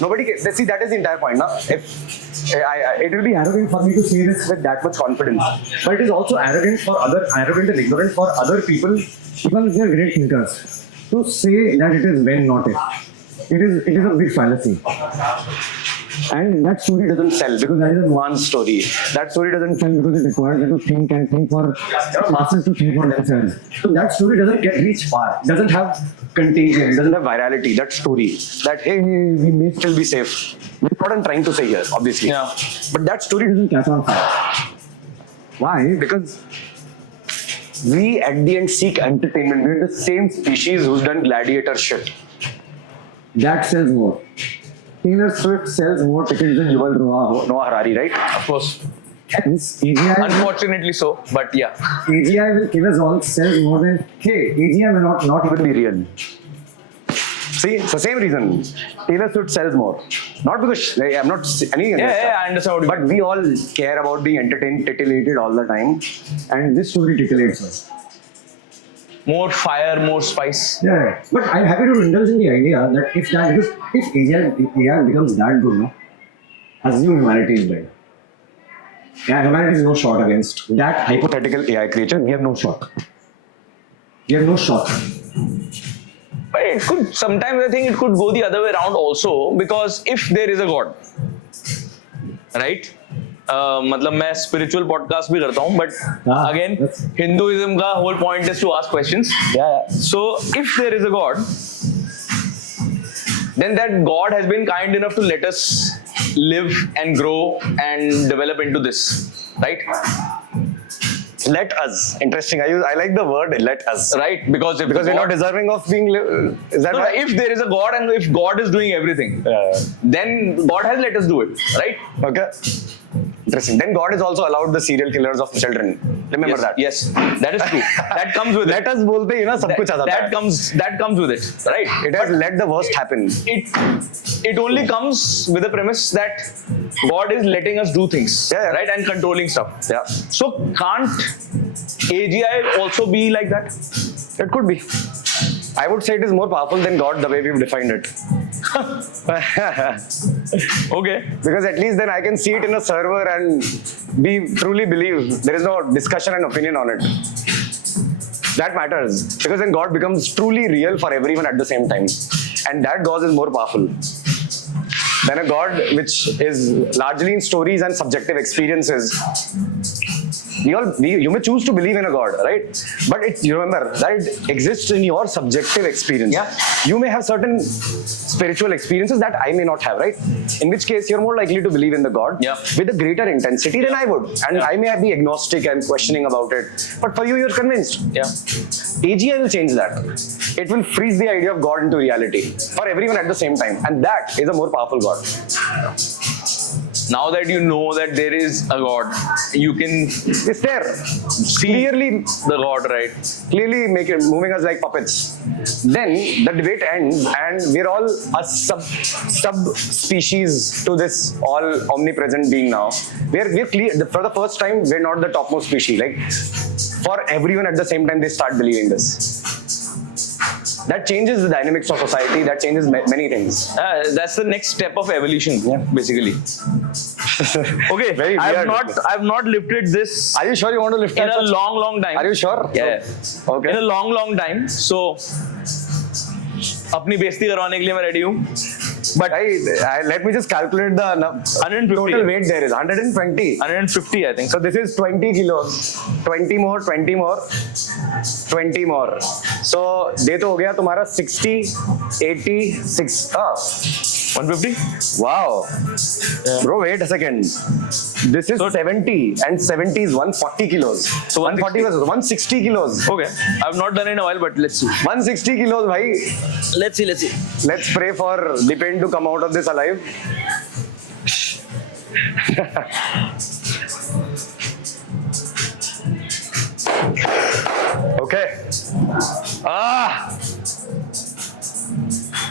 Nobody can see, that is the entire point. Now, it will be arrogant for me to say this with that much confidence, but it is also arrogant and ignorant for other people, even if they are great thinkers, to say that it is when, not if. It is a big fallacy. And that story doesn't sell because that is a nuanced story. That story doesn't sell because it requires you to think and think for masses to think for themselves. So that story doesn't reach far. It doesn't have contagion. It doesn't have virality. That story, that hey, we may still be safe. That's what I'm trying to say here, obviously. Yeah. But that story doesn't catch on fire. Why? Because we at the end seek entertainment. We're the same species who's done gladiator shit. That sells more. Taylor Swift sells more tickets than Yuval Noah Harari, right? Of course. Hence, AGI, Unfortunately so, but yeah. AGI will kill us all, sells more than, hey, AGI may not even be real. See, it's the same reason. Taylor Swift sells more. Not because, I'm not anything. Yeah, I understand what you But we all care about being entertained, titillated all the time. And this story titillates us. More fire, more spice. Yeah, but I'm happy to indulge in the idea that if AI becomes that good, no, assume humanity is dead. Yeah, humanity is no shot against that hypothetical AI creature. We have no shot. But it could, sometimes I think it could go the other way around also, because if there is a God, right? मतलब मैं spiritual podcast भी करता हूँ, but again, Hinduism का whole point is to ask questions. Yeah. So if there is a God, then that God has been kind enough to let us live and grow and develop into this, right? Let us. Interesting. I like the word let us. Right? Because we're not deserving of being. Is that right? If there is a God and if God is doing everything, then God has let us do it, right? Okay. Interesting. Then God is also allowed the serial killers of children. Remember that. Yes, that is true. That comes with Let us bolte hi na, sab kuch aa jata hai. that comes with it, right? It has let the worst happen. It only comes with the premise that God is letting us do things, Yeah. right, and controlling stuff. Yeah. So can't AGI also be like that? It could be. I would say it is more powerful than God the way we've defined it. Okay. Because at least then I can see it in a server and truly believe. There is no discussion and opinion on it. That matters. Because then God becomes truly real for everyone at the same time. And that God is more powerful than a God which is largely in stories and subjective experiences. You may choose to believe in a God, right? But you remember that it exists in your subjective experience. Yeah. You may have certain spiritual experiences that I may not have, right? In which case, you're more likely to believe in the God with a greater intensity than I would. And I may be agnostic and questioning about it. But for you, you're convinced. Yeah. AGI will change that. It will freeze the idea of God into reality for everyone at the same time. And that is a more powerful God. Now that you know that there is a God, you can It's there. see Clearly the God, right? clearly moving us like puppets. Then the debate ends and we're all a subspecies to this all omnipresent being now. We're clear, for the first time, we're not the topmost species. Like for everyone at the same time, they start believing this. That changes the dynamics of society, that changes many things. That's the next step of evolution, basically. Okay, Very weird. I've not lifted this Are you sure you want to lift in that? a long time. Are you sure? Yeah. Okay. In a long time. So, अपनी बेइज्जती करवाने के लिए मैं ready हूँ. But let me just calculate the 150. total weight there is 120. 150, I think. So this is 20 kilos. 20 more, 20 more, 20 more. So ये तो हो गया तुम्हारा 60, 80, 6. 150? Wow. Bro, wait a second. This is 70 and 70 is 140 kilos. So 140 was 160 kilos. Okay. I've not done it in a while, but let's see. 160 kilos, bhai. Let's see. Let's pray for Dipen to come out of this alive. Okay.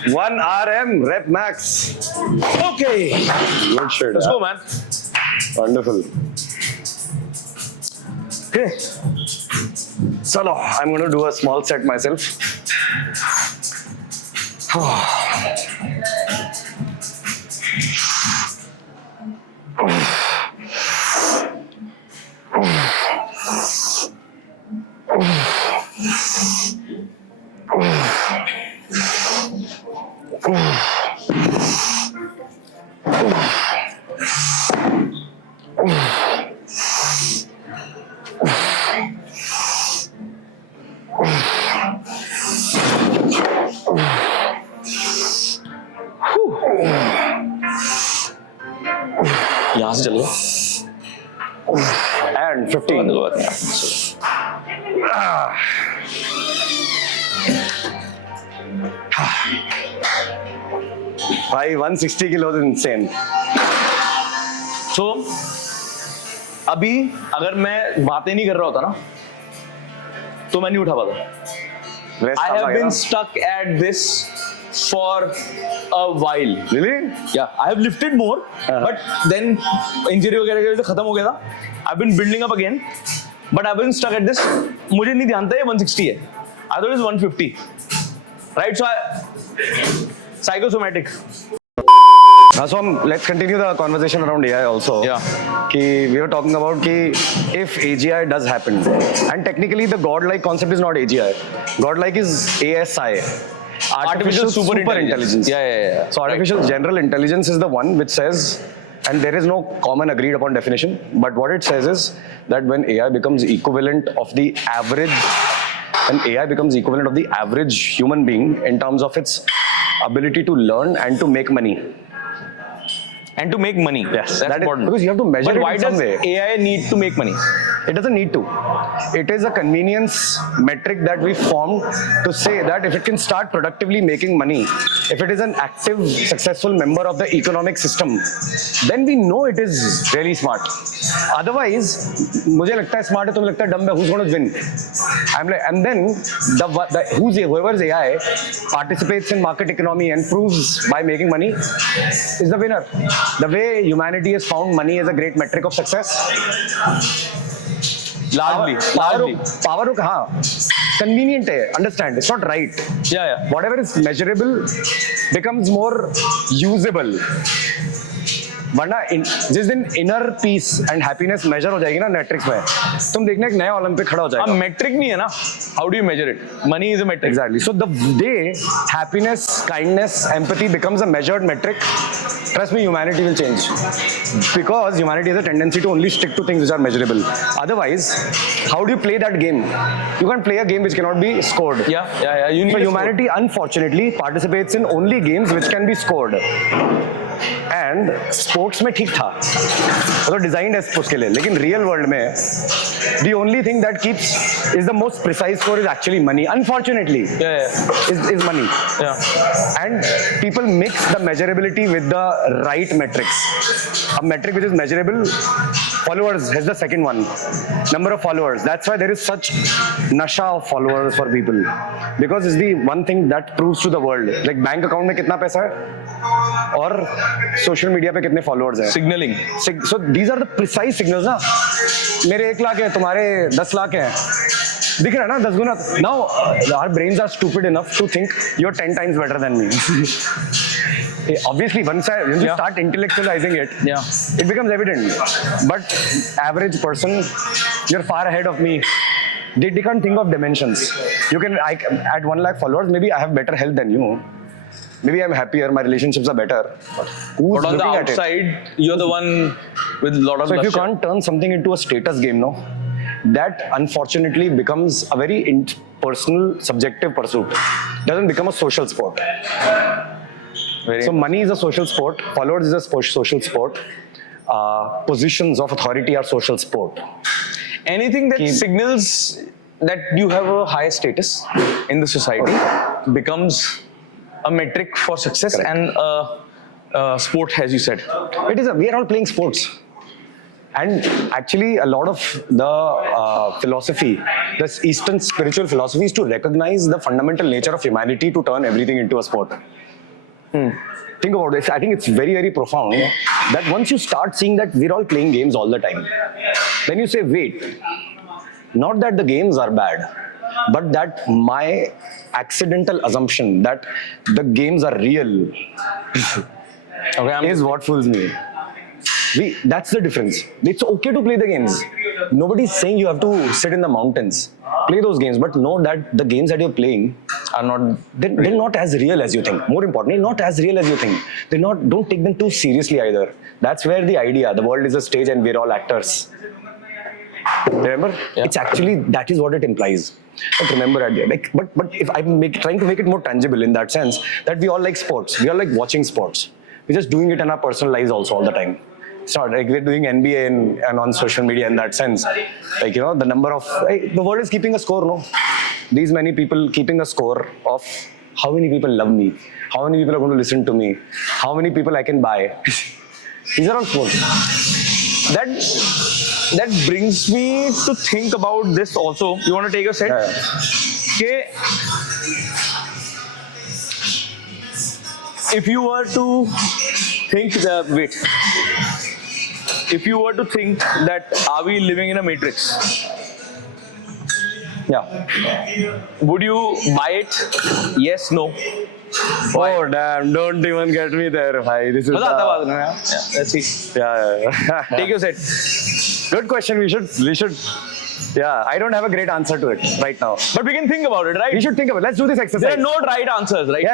1 RM rep max. Okay. Good shit. Let's go, man. Wonderful. Okay. Chalo, I'm going to do a small set myself. यहाँ से चलो. And 15. Bhai, 160 kilos is insane. So, अभी अगर मैं बातें नहीं कर रहा होता ना, तो मैं नहीं उठा पाता. I have been stuck at this for a while. Really? Yeah, I have lifted more, but then injury वगैरह की वजह से खत्म हो गया था. I've been building up again, but I've been stuck at this. मुझे नहीं ध्यान था ये 160 है. I thought it was 150. Right? So psychosomatic. So let's continue the conversation around AI also. Yeah. We were talking about if AGI does happen, and technically the godlike concept is not AGI. Godlike is ASI. Artificial super intelligence. Yeah. So artificial general intelligence is the one which says, and there is no common agreed upon definition, but what it says is that when AI becomes equivalent of the average human being in terms of its ability to learn and to make money, And to make money. Yes, that's important. because you have to measure But it why in some does way. AI need to make money? It doesn't need to. It is a convenience metric that we formed to say that if it can start productively making money, if it is an active, successful member of the economic system, then we know it is really smart. Otherwise, मुझे लगता है smart है, तुम्हें लगता है dumb है, who's going to win? I'm like, and then whoever's AI participates in market economy and proves by making money is the winner. The way humanity has found money as a great metric of success. Largely. Power हाँ, convenient है, understand, it's not right. Yeah. Whatever is measurable becomes more usable. वरना जिस दिन inner peace and happiness measure हो जाएगी ना matrix में, तुम देखना एक नया ओलंपिक खड़ा हो जाएगा. मेट्रिक नहीं है ना, how do you measure it? Money is a metric. Exactly. So the day happiness, kindness, empathy becomes a measured metric, trust me, humanity will change. Because humanity has a tendency to only stick to things which are measurable. Otherwise, how do you play that game? You can't play a game which cannot be scored. Yeah. You need So humanity unfortunately participates in only games which can be scored. And sports में ठीक था, तो designed है उसके लिए, लेकिन real world में the only thing that keeps is the most precise score is actually money, unfortunately. Is money. And people mix the measurability with the right metrics. A metric which is measurable, followers is the second one, number of followers. That's why there is such nasha of followers for people, because it's the one thing that proves to the world, like bank account में कितना पैसा है और social media पे कितने followers हैं. Signalling. So these are the precise signals ना. मेरे 1 लाख है, तुम्हारे 10 लाख हैं, दिख रहा है ना 10 गुना. Now our brains are stupid enough to think you're 10 times better than me. Obviously, once you start intellectualizing it, it becomes evident. But average person, you're far ahead of me. They can't think of dimensions. At 1 lakh followers, maybe I have better health than you. Maybe I'm happier, my relationships are better. But on the outside, you're the one with a lot of So if you can't turn something into a status game, no, that unfortunately becomes a very personal, subjective pursuit. Doesn't become a social sport. So money is a social sport, followers is a social sport, positions of authority are social sport. Anything that signals that you have a high status in the society becomes a metric for success. Correct. And sport, as you said. We are all playing sports. And actually, a lot of the philosophy, this Eastern spiritual philosophy, is to recognize the fundamental nature of humanity to turn everything into a sport. Think about this. I think it's very, very profound that once you start seeing that we're all playing games all the time, then you say, wait, not that the games are bad, but that my accidental assumption that the games are real is what fools me. That's the difference. It's okay to play the games. Nobody's saying you have to sit in the mountains, play those games, but know that the games that you're playing are they're not as real as you think. More importantly, not as real as you think. Don't take them too seriously either. That's where the idea, the world is a stage and we're all actors. Remember? Yeah. It's actually, that is what it implies. But remember, but if I'm trying to make it more tangible in that sense, that we all like sports. We all like watching sports. We're just doing it in our personal lives also all the time. It's not like we're doing NBA and on social media in that sense. Like, the number of, the world is keeping a score, no? These many people keeping a score of how many people love me, how many people are going to listen to me, how many people I can buy. These are all sports. That brings me to think about this also. You want to take a set? Okay. If you were to think that, if you were to think that are we living in a matrix? Yeah. Would you buy it? Yes, no. Why? Oh damn! Don't even get me there, bhai. This is. Let's see. Yeah. Take your set. Good question. We should. Yeah, I don't have a great answer to it right now. But we can think about it, right? We should think about it. Let's do this exercise. There are no right answers, right?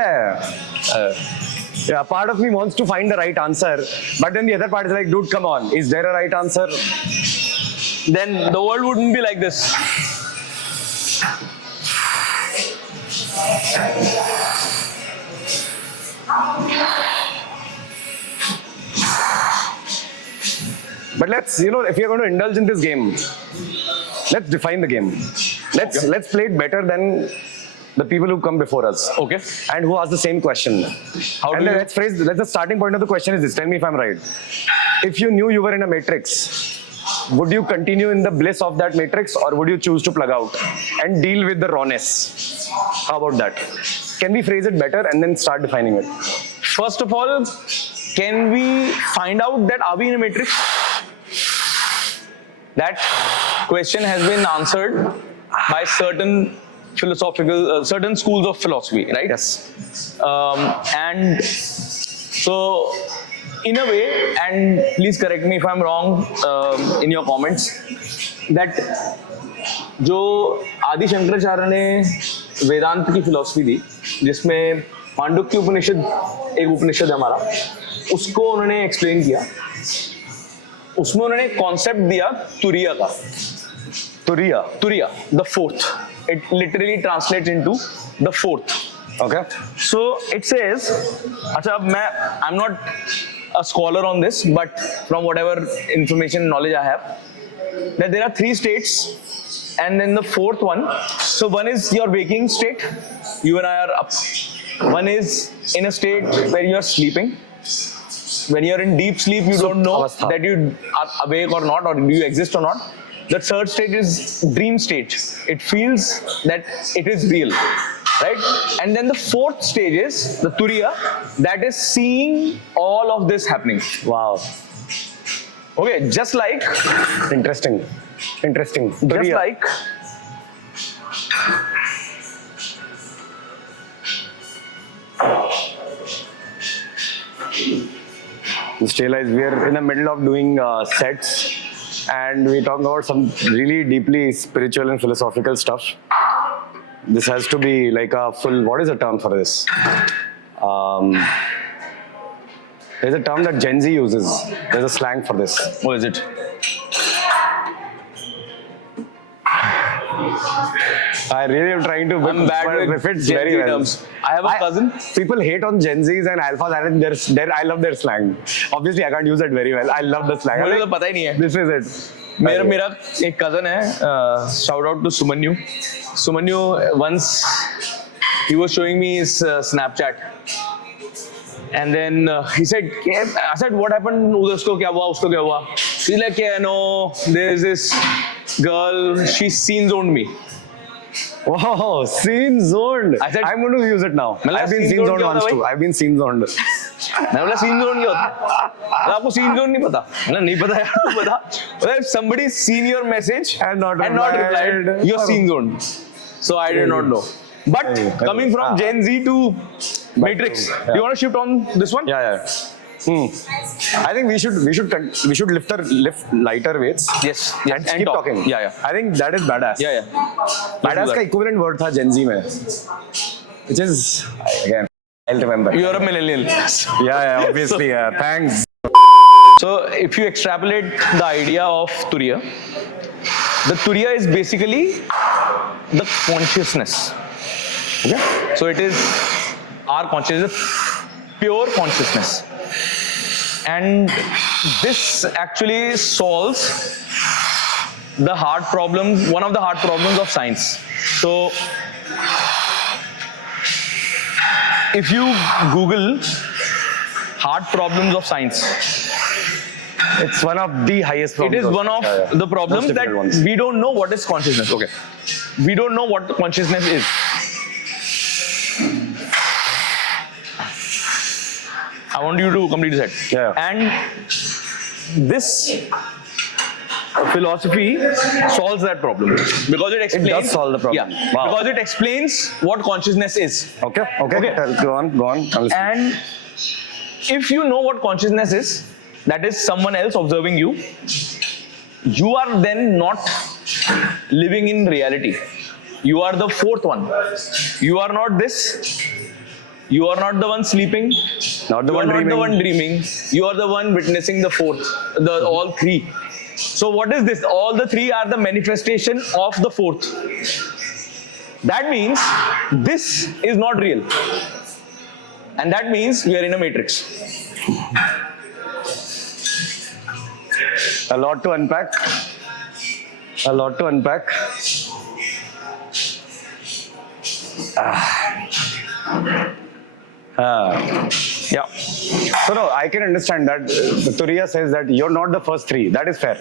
Yeah, part of me wants to find the right answer, but then the other part is like, dude, come on. Is there a right answer? Then the world wouldn't be like this. But let's, if you're going to indulge in this game, let's define the game. Let's play it better than the people who come before us. Okay. And who ask the same question. Let's the starting point of the question is this. Tell me if I'm right. If you knew you were in a matrix, would you continue in the bliss of that matrix, or would you choose to plug out and deal with the rawness? How about that? Can we phrase it better and then start defining it? First of all, can we find out that are we in a matrix? That question has been answered by certain certain schools of philosophy, right? Yes. And so, in a way, and please correct me if I'm wrong in your comments, that जो आदि शंकराचार्य ने वेदांत की philosophy दी, जिसमें मांडुक्य उपनिषद एक उपनिषद है हमारा, उसको उन्होंने एक्सप्लेन किया. उसमें उन्होंने कॉन्सेप्ट दिया तुरिया का. तुरिया, the fourth. It literally translates into the fourth. Okay. So it says, I'm not a scholar on this, but from whatever information knowledge I have, that there are 3 states, and then the fourth one. So one is your waking state. You and I are up. One is in a state where you are sleeping. When you are in deep sleep, you don't know that you are awake or not, or do you exist or not. The third state is dream state. It feels that it is real, right? And then the fourth stage is the turiya, that is seeing all of this happening. Wow. Okay, just like... Interesting. Just Turiya. like... Just realized we are in the middle of doing sets, and we talk about some really deeply spiritual and philosophical stuff. This has to be like a full, what is the term for this? There's a term that Gen Z uses. There's a slang for this. What is it? I really am trying to I'm bad with fit Gen very Z well. terms. I have a cousin. People hate on Gen Zs and alphas, and I love their slang. Obviously, I can't use that very well. I love the slang. मुझे तो पता ही नहीं है. This is it. मेरा एक cousin है. Shout out to Sumanyu. Sumanyu, once he was showing me his Snapchat, and then he said, I said, what happened? उसको क्या हुआ? उसको क्या हुआ? He's like, yeah, no, there is this girl. She scene zoned me. Wow, scene zoned. I said, I'm going to use it now. I've been scene zoned once too. I've been scene zoned. मैं बोला scene zone क्या होता? आपको scene zone नहीं पता? मैंने नहीं पता यार, तू बता. If somebody seen your message and not replied, you're scene zoned. So I did not know. But coming from Gen Z to Matrix, you want to shift on this one? Yeah. I think we should lift lighter weights. Yes. And keep talk. talking. Yeah. I think that is badass. Yeah. Badass का equivalent word था Gen Z में, which is again I'll remember. You're a millennial. Yeah, obviously. Yeah. Thanks. So if you extrapolate the idea of Turiya, the Turiya is basically the consciousness. Okay? So it is our consciousness, pure consciousness. And this actually solves the hard problem, one of the hard problems of science. So if you Google hard problems of science, it's one of the highest problems. It is one of the problems that we don't know what is consciousness. Okay. We don't know what consciousness is. I want you to complete the set. Yeah. And this philosophy solves that problem because it explains. It does solve the problem. Yeah. Wow. Because it explains what consciousness is. Okay. Go on. And if you know what consciousness is, that is someone else observing you, you are then not living in reality. You are the fourth one. You are not this. You are not the one sleeping. Not the one dreaming. Not the one dreaming. You are the one witnessing the fourth. All three. So what is this? All the three are the manifestation of the fourth. That means this is not real. And that means we are in a matrix. A lot to unpack. A lot to unpack. Yeah. So no, I can understand that. Turiya says that you're not the first three. That is fair.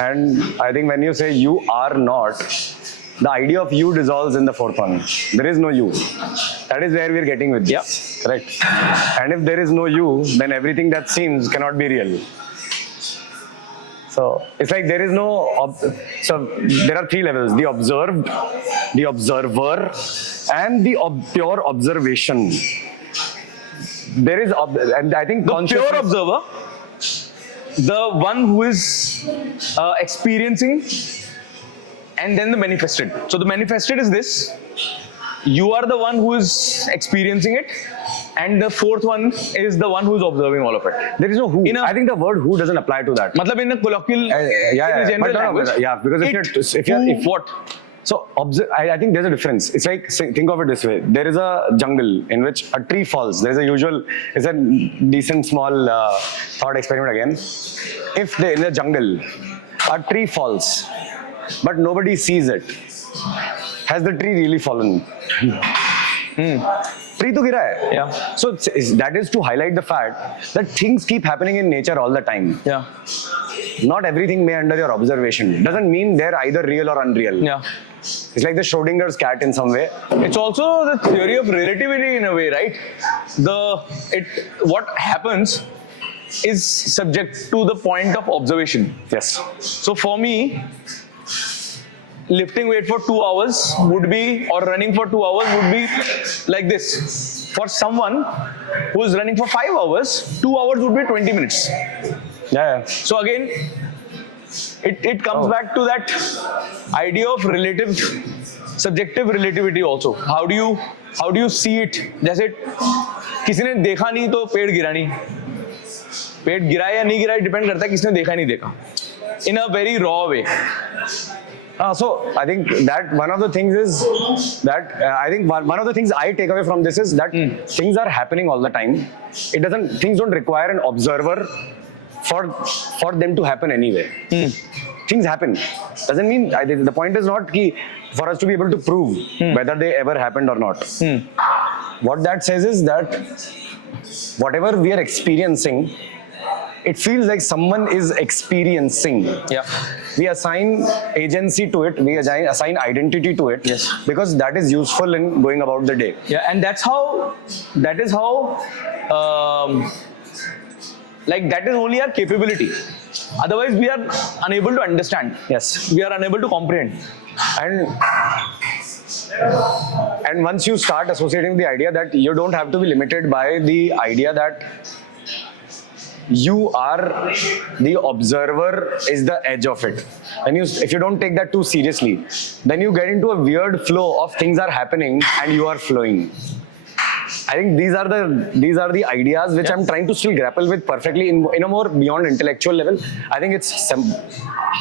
And I think when you say you are not, the idea of you dissolves in the fourth one. There is no you. That is where we're getting with this. Yeah. Correct. And if there is no you, then everything that seems cannot be real. So it's like there is no, so there are three levels: the observed, the observer, and the pure observation. There is, and I think The pure observer, the one who is experiencing, and then the manifested. So the manifested is this: you are the one who is experiencing it, and the fourth one is the one who is observing all of it. There is no who. I think the word who doesn't apply to that. Matlab in a colloquial, Yeah, in a general language. Yeah, because if what? So I think there's a difference. It's like, think of it this way. There is a jungle in which a tree falls. There's a decent small thought experiment again. If in the jungle, a tree falls, but nobody sees it, has the tree really fallen? Tree to gira hai. Yeah. So that is to highlight the fact that things keep happening in nature all the time. Yeah. Not everything may under your observation. Doesn't mean they're either real or unreal. Yeah. It's like the Schrodinger's cat in some way. It's also the theory of relativity in a way, right? What happens is subject to the point of observation. Yes. So for me, lifting weight for 2 hours would be, or running for 2 hours would be like this. For someone who is running for 5 hours, 2 hours would be 20 minutes. Yeah. So again, it comes back to that idea of subjective relativity also. How do you see it? जैसे किसी ने देखा नहीं तो पेड़ गिरा नहीं. पेड़ गिरा या नहीं गिरा डिपेंड करता है किसने देखा नहीं देखा. In a very raw way. So I think that one of the things is that I think one of the things I take away from this is that things are happening all the time. Things don't require an observer for them to happen anyway. Things happen. Doesn't mean, the point is not for us to be able to prove whether they ever happened or not. What that says is that whatever we are experiencing, it feels like someone is experiencing. Yeah. We assign agency to it, we assign identity to it. Yes. Because that is useful in going about the day. Yeah, and that is how that is only our capability. Otherwise, we are unable to understand. Yes. We are unable to comprehend. And once you start associating the idea that you don't have to be limited by the idea that you are the observer is the edge of it. And if you don't take that too seriously, then you get into a weird flow of things are happening and you are flowing. I think these are the ideas which I'm trying to still grapple with perfectly in a more beyond intellectual level. I think it's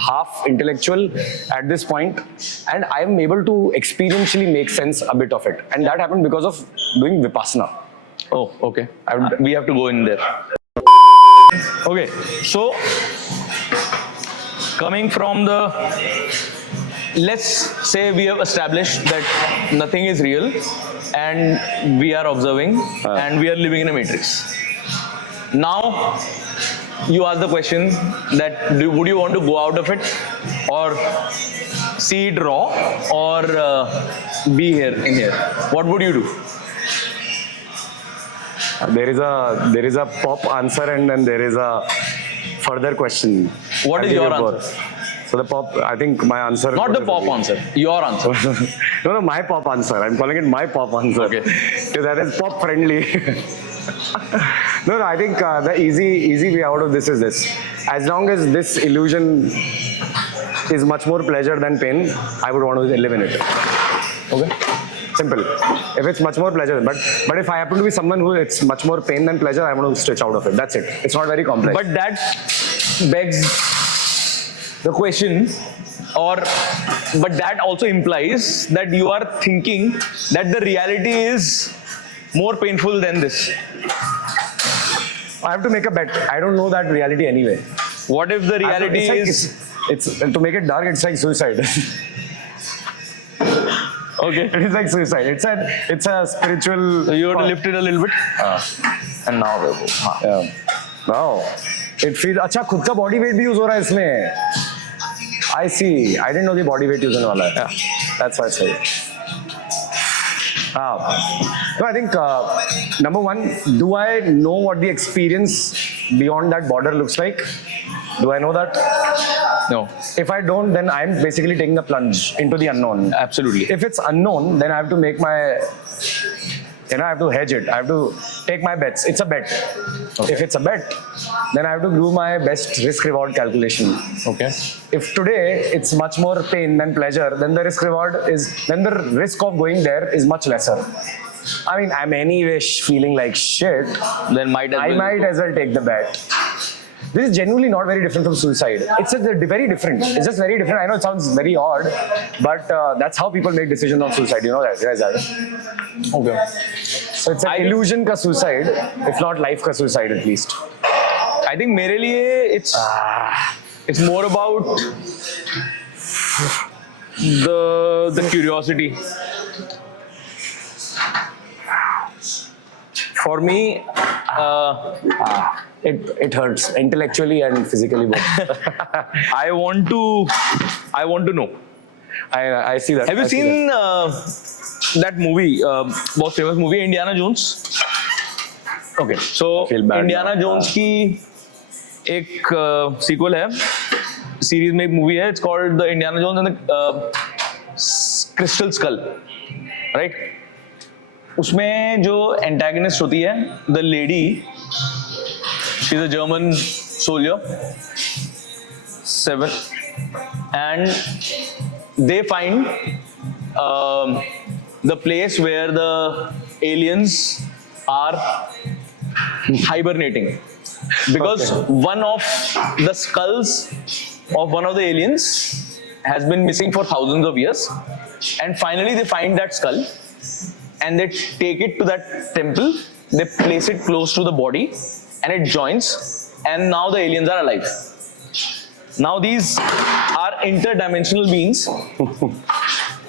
half intellectual at this point, and I am able to experientially make sense a bit of it. And that happened because of doing Vipassana. Oh, okay. We have to go in there. Okay, so coming from let's say we have established that nothing is real and we are observing and we are living in a matrix. Now you ask the question that would you want to go out of it or see it raw or be in here? What would you do? There is a pop answer and then there is a further question. What is your answer? So the pop, I think my answer. Not the pop answer, your answer. No, my pop answer. I'm calling it my pop answer. Okay. Because that is pop friendly. No, I think the easy way out of this is this. As long as this illusion is much more pleasure than pain, I would want to live in it. Okay? Simple. If it's much more pleasure, but if I happen to be someone who it's much more pain than pleasure, I want to switch out of it. That's it. It's not very complex. But that begs the question, but that also implies that you are thinking that the reality is more painful than this. I have to make a bet. I don't know that reality anyway. What if the reality it's to make it dark, it's like suicide. Okay. It's like suicide. It's a spiritual. So you have to lift it a little bit. And now we go. Yeah. Wow. It feels. अच्छा खुद का body weight भी use हो रहा है इसमें. I see. I didn't know the body weight use होने वाला है. Yeah. That's why I say. No, I think number one, do I know what the experience beyond that border looks like? Do I know that? No. If I don't, then I'm basically taking a plunge into the unknown. Absolutely. If it's unknown, then I have to make my, I have to hedge it. I have to take my bets. It's a bet. Okay. If it's a bet, then I have to do my best risk-reward calculation. Okay. If today it's much more pain than pleasure, then the the risk of going there is much lesser. I mean, I'm anyway feeling like shit. Then might as well take the bet. This is genuinely not very different from suicide. It's very different. It's just very different. I know it sounds very odd, but that's how people make decisions on suicide. You know that, guys? Okay. So it's an illusion ka suicide, if not life ka suicide at least. I think मेरे लिए it's more about the curiosity. For me, it hurts intellectually and physically both. I want to know. I see that. Have you seen that movie? बहुत famous movie, Indiana Jones. Okay, so Indiana Jones की एक sequel है, series में एक movie है. It's called the Indiana Jones and the Crystal Skull, right? उसमें जो antagonist होती है, the lady, she's a German soldier, and they find the place where the aliens are hibernating, because one of the skulls of one of the aliens has been missing for thousands of years, and finally they find that skull and they take it to that temple, they place it close to the body and it joins, and now the aliens are alive. Now these are interdimensional beings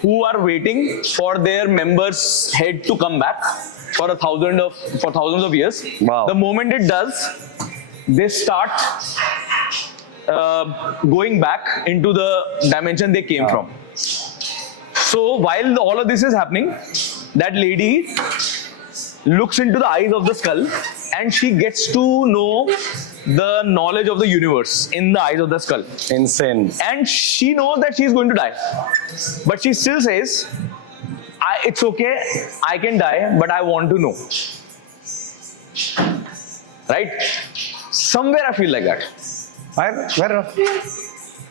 who are waiting for their member's head to come back for thousands of years. Wow. The moment it does, they start going back into the dimension they came from. So while all of this is happening, that lady looks into the eyes of the skull and she gets to know the knowledge of the universe in the eyes of the skull. Insane. And she knows that she's going to die. But she still says, it's okay, I can die, but I want to know. Right? Somewhere I feel like that.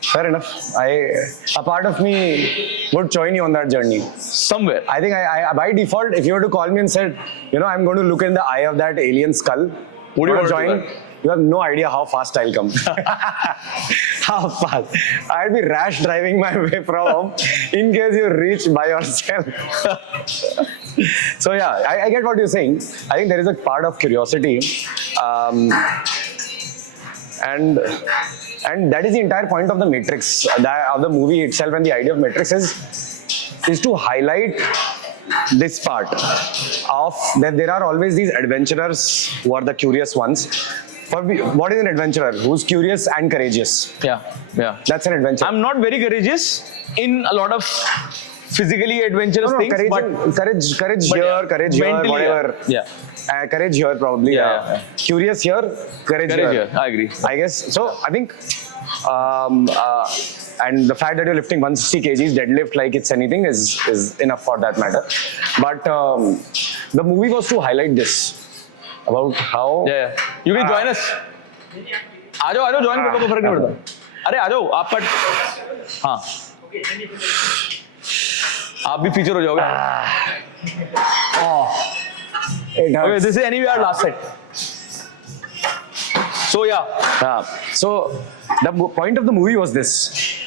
Fair enough. A part of me would join you on that journey. Somewhere. I think I by default, if you were to call me and said, I'm going to look in the eye of that alien skull, would you want to join? You have no idea how fast I'll come. How fast. I'd be rash driving my way from home in case you reach by yourself. So yeah, I get what you're saying. I think there is a part of curiosity. And that is the entire point of the Matrix, of the movie itself, and the idea of Matrix is to highlight this part of that there are always these adventurers who are the curious ones. What is an adventurer? Who's curious and courageous? Yeah. That's an adventure. I'm not very courageous in a lot of physically adventurous things, courage here, whatever. Yeah. Courage here, probably. Yeah. Curious here, courage here. I agree. I guess so. I think, and the fact that you're lifting 160 kgs deadlift like it's anything is enough for that matter. But the movie was to highlight this about how. Yeah. You can join us. आ जाओ join कर लो तो फर्क नहीं पड़ता. अरे आ जाओ आप पर. हाँ. आप भी फीचर हो जाओगे. Okay, this is anyway our last set. So yeah. So the point of the movie was this: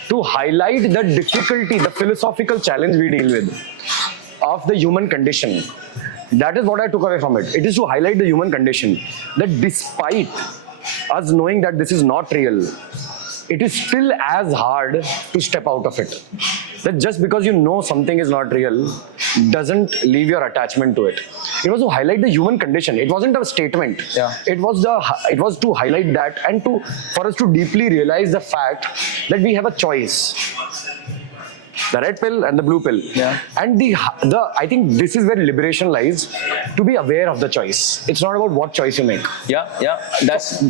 to highlight the difficulty, the philosophical challenge we deal with of the human condition. That is what I took away from it. It is to highlight the human condition, that despite us knowing that this is not real, it is still as hard to step out of it. That just because you know something is not real doesn't leave your attachment to it. It was to highlight the human condition. It wasn't a statement. Yeah. It was to highlight that and for us to deeply realize the fact that we have a choice. The red pill and the blue pill. Yeah. And I think this is where liberation lies, to be aware of the choice. It's not about what choice you make. Yeah. That's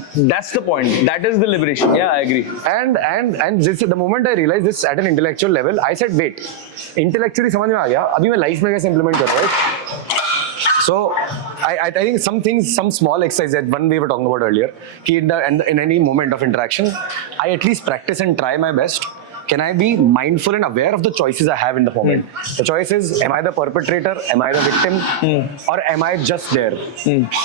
the point. That is the liberation. Yeah, I agree. And this, the moment I realized this at an intellectual level, I said, wait, intellectually समझ में आ गया, अभी मैं life में कैसे implement कर रहा हूँ? So I think some things, some small exercise that one we were talking about earlier, in any moment of interaction, I at least practice and try my best. Can I be mindful and aware of the choices I have in the moment? The choice is, am I the perpetrator? Am I the victim? Or am I just there?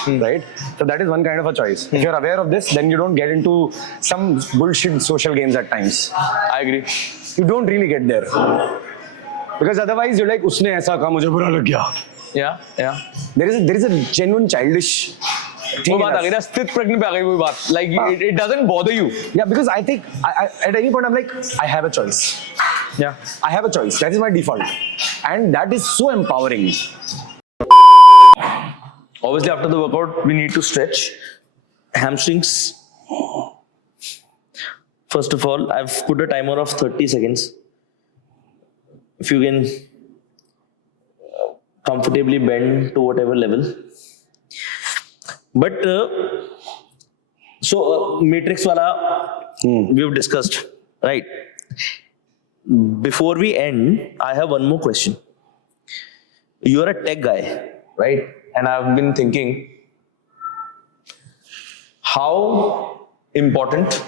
Right? So that is one kind of a choice. If you're aware of this, then you don't get into some bullshit social games at times. I agree. You don't really get there. Because otherwise you're like, उसने ऐसा कहा मुझे बुरा लग गया. Yeah. There is a genuine childish वो बात आ गई ना, स्थित प्रज्ञ पे आ गई वो बात. Like it doesn't bother you. Yeah, because I think at any point I'm like, I have a choice. Yeah. I have a choice. That is my default. And that is so empowering. Obviously, after the workout, we need to stretch hamstrings. First of all, I've put a timer of 30 seconds. If you can comfortably bend to whatever level. But matrix wala we've discussed, right? Before we end, I have one more question. You're a tech guy, right? And I've been thinking, how important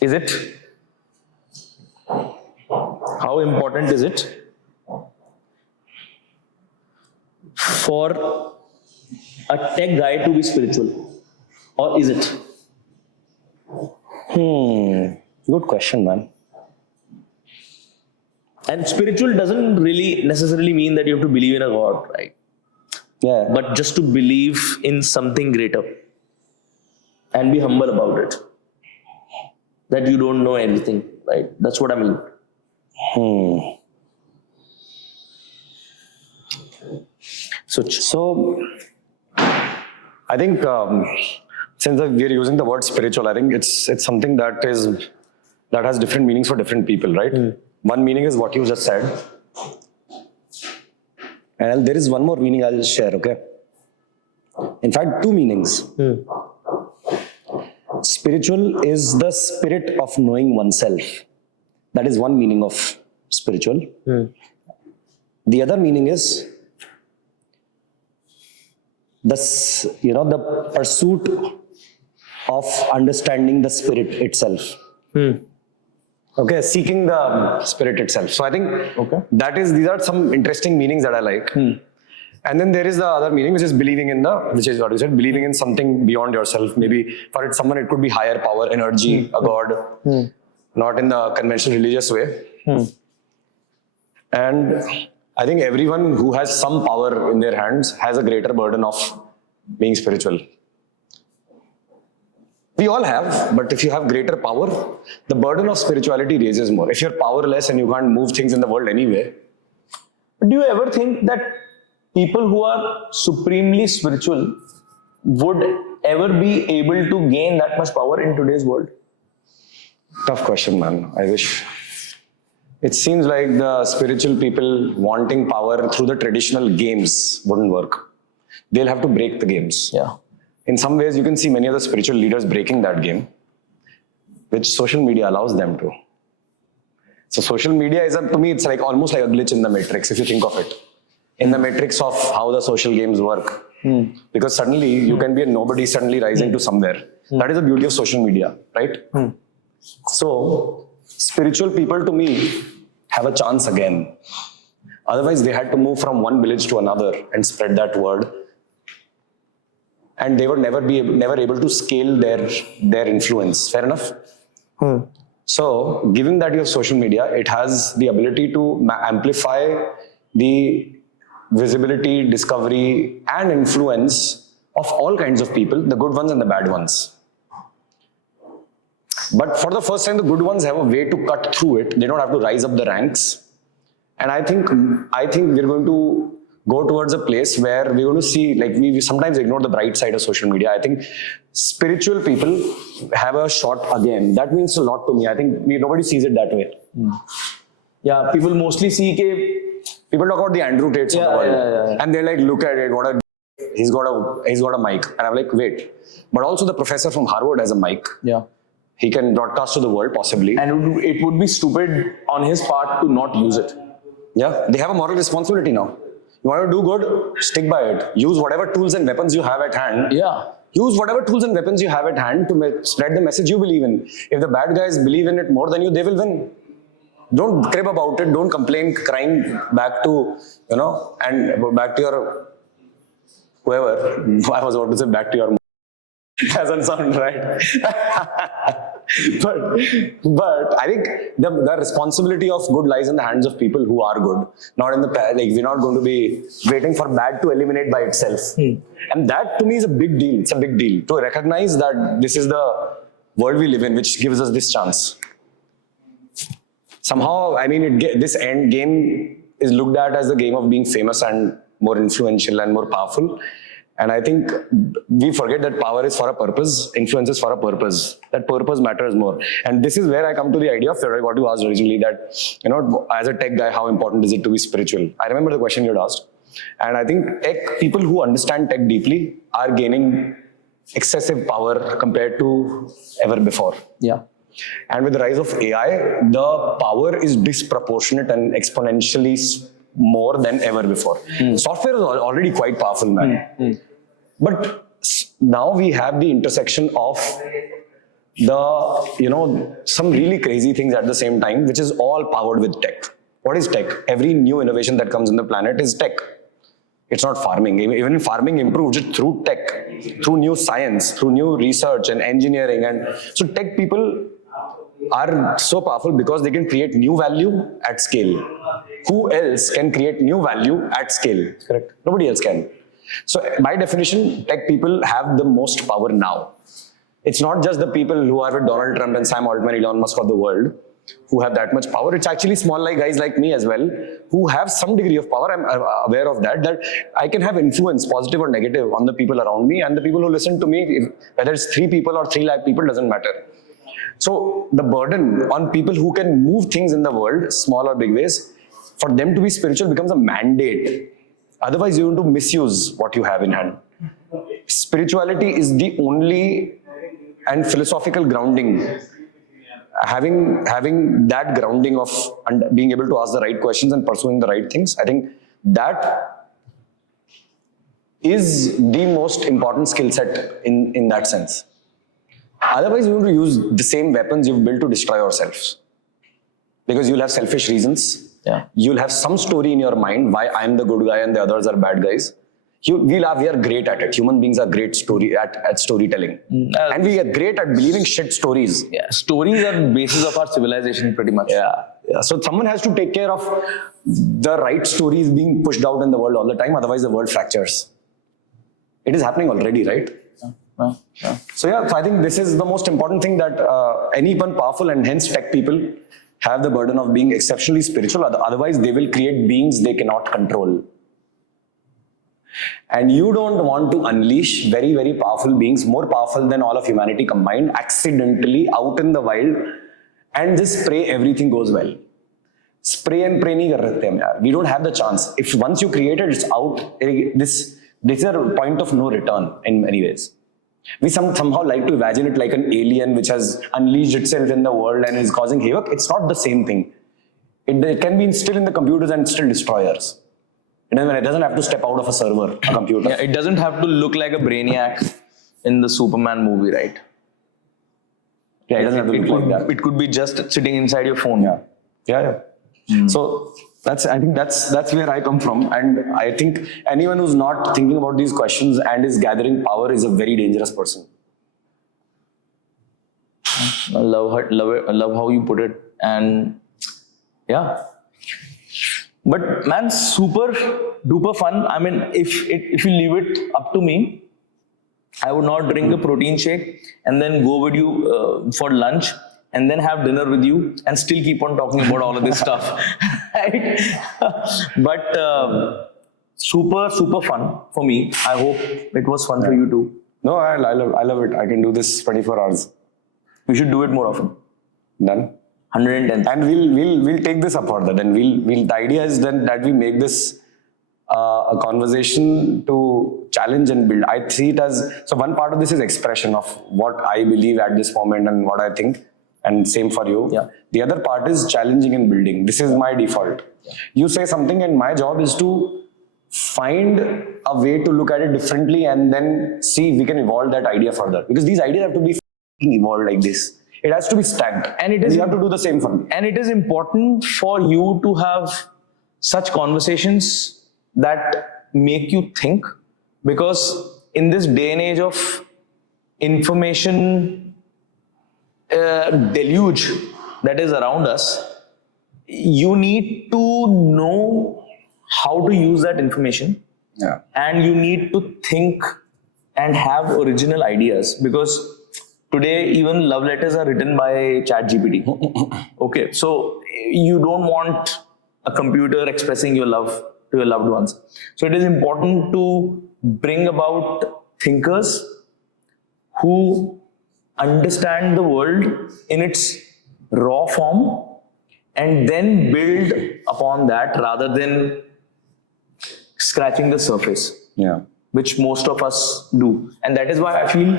is it? How important is it for a tech guy to be spiritual, or is it? Good question, man. And spiritual doesn't really necessarily mean that you have to believe in a god, right? Yeah. But just to believe in something greater and be humble about it. That you don't know everything, right? That's what I mean. So I think since we're using the word spiritual, I think it's something that has different meanings for different people, right? One meaning is what you just said, and there is one more meaning I'll share. Okay. In fact, two meanings. Spiritual is the spirit of knowing oneself. That is one meaning of spiritual. The other meaning is the pursuit of understanding the spirit itself. Okay, seeking the spirit itself. So I think these are some interesting meanings that I like. And then there is the other meaning, which is believing in which is what you said, believing in something beyond yourself. Maybe for someone it could be higher power, energy, a god, not in the conventional religious way. And I think everyone who has some power in their hands has a greater burden of being spiritual. We all have, but if you have greater power, the burden of spirituality raises more. If you're powerless and you can't move things in the world anyway. Do you ever think that people who are supremely spiritual would ever be able to gain that much power in today's world? Tough question, man. I wish. It seems like the spiritual people wanting power through the traditional games wouldn't work. They'll have to break the games. Yeah. In some ways, you can see many of the spiritual leaders breaking that game, which social media allows them to. So social media is, to me, it's like almost like a glitch in the matrix, if you think of it. In the matrix of how the social games work. Because suddenly, you can be a nobody suddenly rising to somewhere. That is the beauty of social media, right? So, spiritual people to me have a chance again. Otherwise, they had to move from one village to another and spread that word. And they were never able to scale their influence. Fair enough? So, given that you have social media, it has the ability to amplify the visibility, discovery, and influence of all kinds of people, the good ones and the bad ones. But for the first time, the good ones have a way to cut through it. They don't have to rise up the ranks. And I think we're going to go towards a place where we're going to see, like we sometimes ignore the bright side of social media. I think spiritual people have a shot again. That means a lot to me. I think nobody sees it that way. Yeah, people mostly see people talk about the Andrew Tates of the world, and they're like, look at it, what a he's got a mic, and I'm like, wait, but also the professor from Harvard has a mic. Yeah, he can broadcast to the world possibly, and it would be stupid on his part to not use it. Yeah, they have a moral responsibility now. You want to do good, stick by it. Use whatever tools and weapons you have at hand. Yeah. Use whatever tools and weapons you have at hand to spread the message you believe in. If the bad guys believe in it more than you, they will win. Don't crib about it. Don't complain, crying back to, and back to your whoever. I was about to say back to your. Doesn't sound right. but I think the responsibility of good lies in the hands of people who are good. Not in the we're not going to be waiting for bad to eliminate by itself. And that to me is a big deal. It's a big deal to recognize that this is the world we live in, which gives us this chance. Somehow, I mean, this end game is looked at as the game of being famous and more influential and more powerful. And I think we forget that power is for a purpose, influence is for a purpose. That purpose matters more. And this is where I come to the idea of what you asked originally, that, as a tech guy, how important is it to be spiritual? I remember the question you had asked. And I think people who understand tech deeply are gaining excessive power compared to ever before. Yeah. And with the rise of AI, the power is disproportionate and exponentially more than ever before. Software is already quite powerful, man. But now we have the intersection of some really crazy things at the same time, which is all powered with tech. What is tech? Every new innovation that comes in the planet is tech. It's not farming. Even farming improves it through tech, through new science, through new research and engineering. And so tech people are so powerful because they can create new value at scale. Who else can create new value at scale? Correct. Nobody else can. So by definition, tech people have the most power now. It's not just the people who are with Donald Trump and Sam Altman, Elon Musk of the world who have that much power. It's actually small guys like me as well who have some degree of power. I'm aware of that I can have influence, positive or negative, on the people around me, and the people who listen to me, whether it's 3 people or 3 lakh people, doesn't matter. So the burden on people who can move things in the world, small or big ways, for them to be spiritual becomes a mandate. Otherwise, you're going to misuse what you have in hand. Spirituality is the only and philosophical grounding. Having that grounding of being able to ask the right questions and pursuing the right things, I think that is the most important skill set in that sense. Otherwise, you're going to use the same weapons you've built to destroy yourselves. Because you'll have selfish reasons. Yeah. You'll have some story in your mind why I'm the good guy and the others are bad guys. We are great at it. Human beings are great at storytelling. And we are great at believing shit stories. Yeah, stories are the basis of our civilization pretty much. Yeah. So someone has to take care of the right stories being pushed out in the world all the time. Otherwise, the world fractures. It is happening already, right? So I think this is the most important thing, that anyone powerful and hence tech people have the burden of being exceptionally spiritual. Otherwise, they will create beings they cannot control. And you don't want to unleash very, very powerful beings, more powerful than all of humanity combined, accidentally out in the wild and just pray everything goes well. Spray and pray nahi kar rehte hum yaar. We don't have the chance. If once you create it, it's out. This is a point of no return in many ways. We somehow like to imagine it like an alien which has unleashed itself in the world and is causing havoc. It's not the same thing. It can be still in the computers and still destroyers. It doesn't have to step out of a server, a computer. Yeah, it doesn't have to look like a brainiac in the Superman movie, right? Yeah, it doesn't have to look like that. It could be just sitting inside your phone. Yeah. So I think that's where I come from, and I think anyone who's not thinking about these questions and is gathering power is a very dangerous person. I love how you put it, and yeah. But man, super duper fun. I mean, if you leave it up to me, I would not drink a protein shake and then go with you for lunch and then have dinner with you and still keep on talking about all of this stuff. Right? But super fun for me. I hope it was fun for you too. No, I love it. I can do this 24 hours. We should do it more often. Done. 110. And we'll take this up further. Then the idea is then that we make this a conversation to challenge and build. I see it as, so one part of this is expression of what I believe at this moment and what I think, and same for you. Yeah. The other part is challenging and building. This is my default. Yeah. You say something and my job is to find a way to look at it differently and then see if we can evolve that idea further. Because these ideas have to be evolved like this. It has to be stacked. And you have to do the same for me. And it is important for you to have such conversations that make you think, because in this day and age of information deluge that is around us, you need to know how to use that information. Yeah. And you need to think and have original ideas, because today even love letters are written by ChatGPT. Okay, so you don't want a computer expressing your love to your loved ones. So it is important to bring about thinkers who understand the world in its raw form and then build upon that rather than scratching the surface. Yeah. Which most of us do. And that is why I feel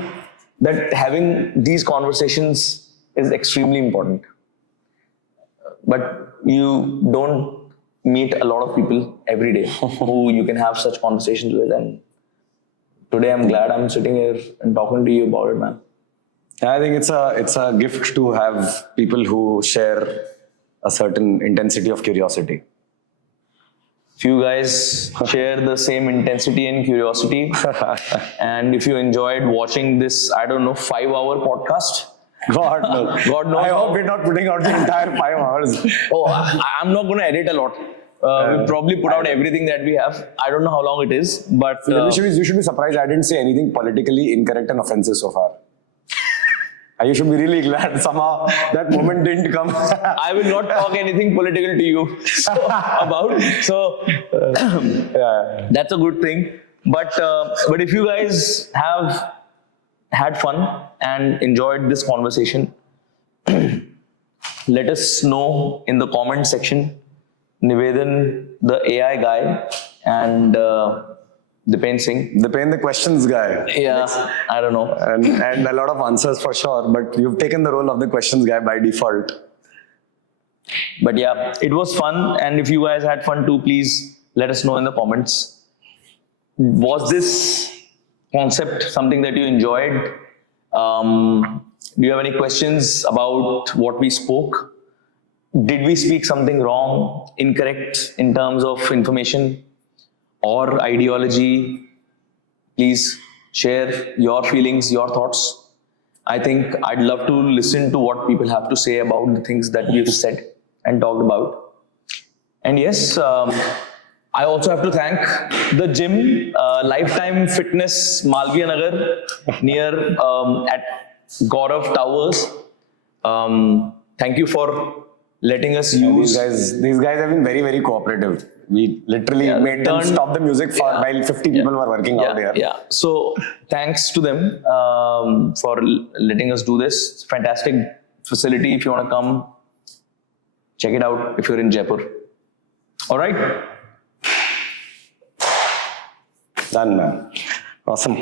that having these conversations is extremely important. But you don't meet a lot of people every day who you can have such conversations with. And today I'm glad I'm sitting here and talking to you about it, man. I think it's a gift to have people who share a certain intensity of curiosity. If you guys share the same intensity and curiosity, and if you enjoyed watching this, 5-hour podcast, God knows. God knows. I hope we're not putting out the entire 5 hours. Oh, I'm not going to edit a lot. We'll probably put out everything that we have. I don't know how long it is, but you should be surprised I didn't say anything politically incorrect and offensive so far. You should be really glad somehow that moment didn't come. I will not talk anything political to you about. So Yeah. that's a good thing. But if you guys have had fun and enjoyed this conversation, let us know in the comment section. Nivedan, the AI guy, and Dipen Singh. Dipen, the questions guy. Yeah, I don't know. And a lot of answers for sure, but you've taken the role of the questions guy by default. But yeah, it was fun. And if you guys had fun too, please let us know in the comments. Was this concept something that you enjoyed? Do you have any questions about what we spoke? Did we speak something wrong, incorrect in terms of information or ideology? Please share your feelings, your thoughts. I think I'd love to listen to what people have to say about the things that we've said and talked about. And yes, I also have to thank the gym, Lifetime Fitness, Malviya Nagar, near at Gaurav Towers. Thank you for letting us use. These guys have been very, very cooperative. We literally made them stop the music while 50 people were working out here. Yeah. So thanks to them for letting us do this. It's a fantastic facility. If you want to come, check it out if you're in Jaipur. All right. Done, man. Awesome.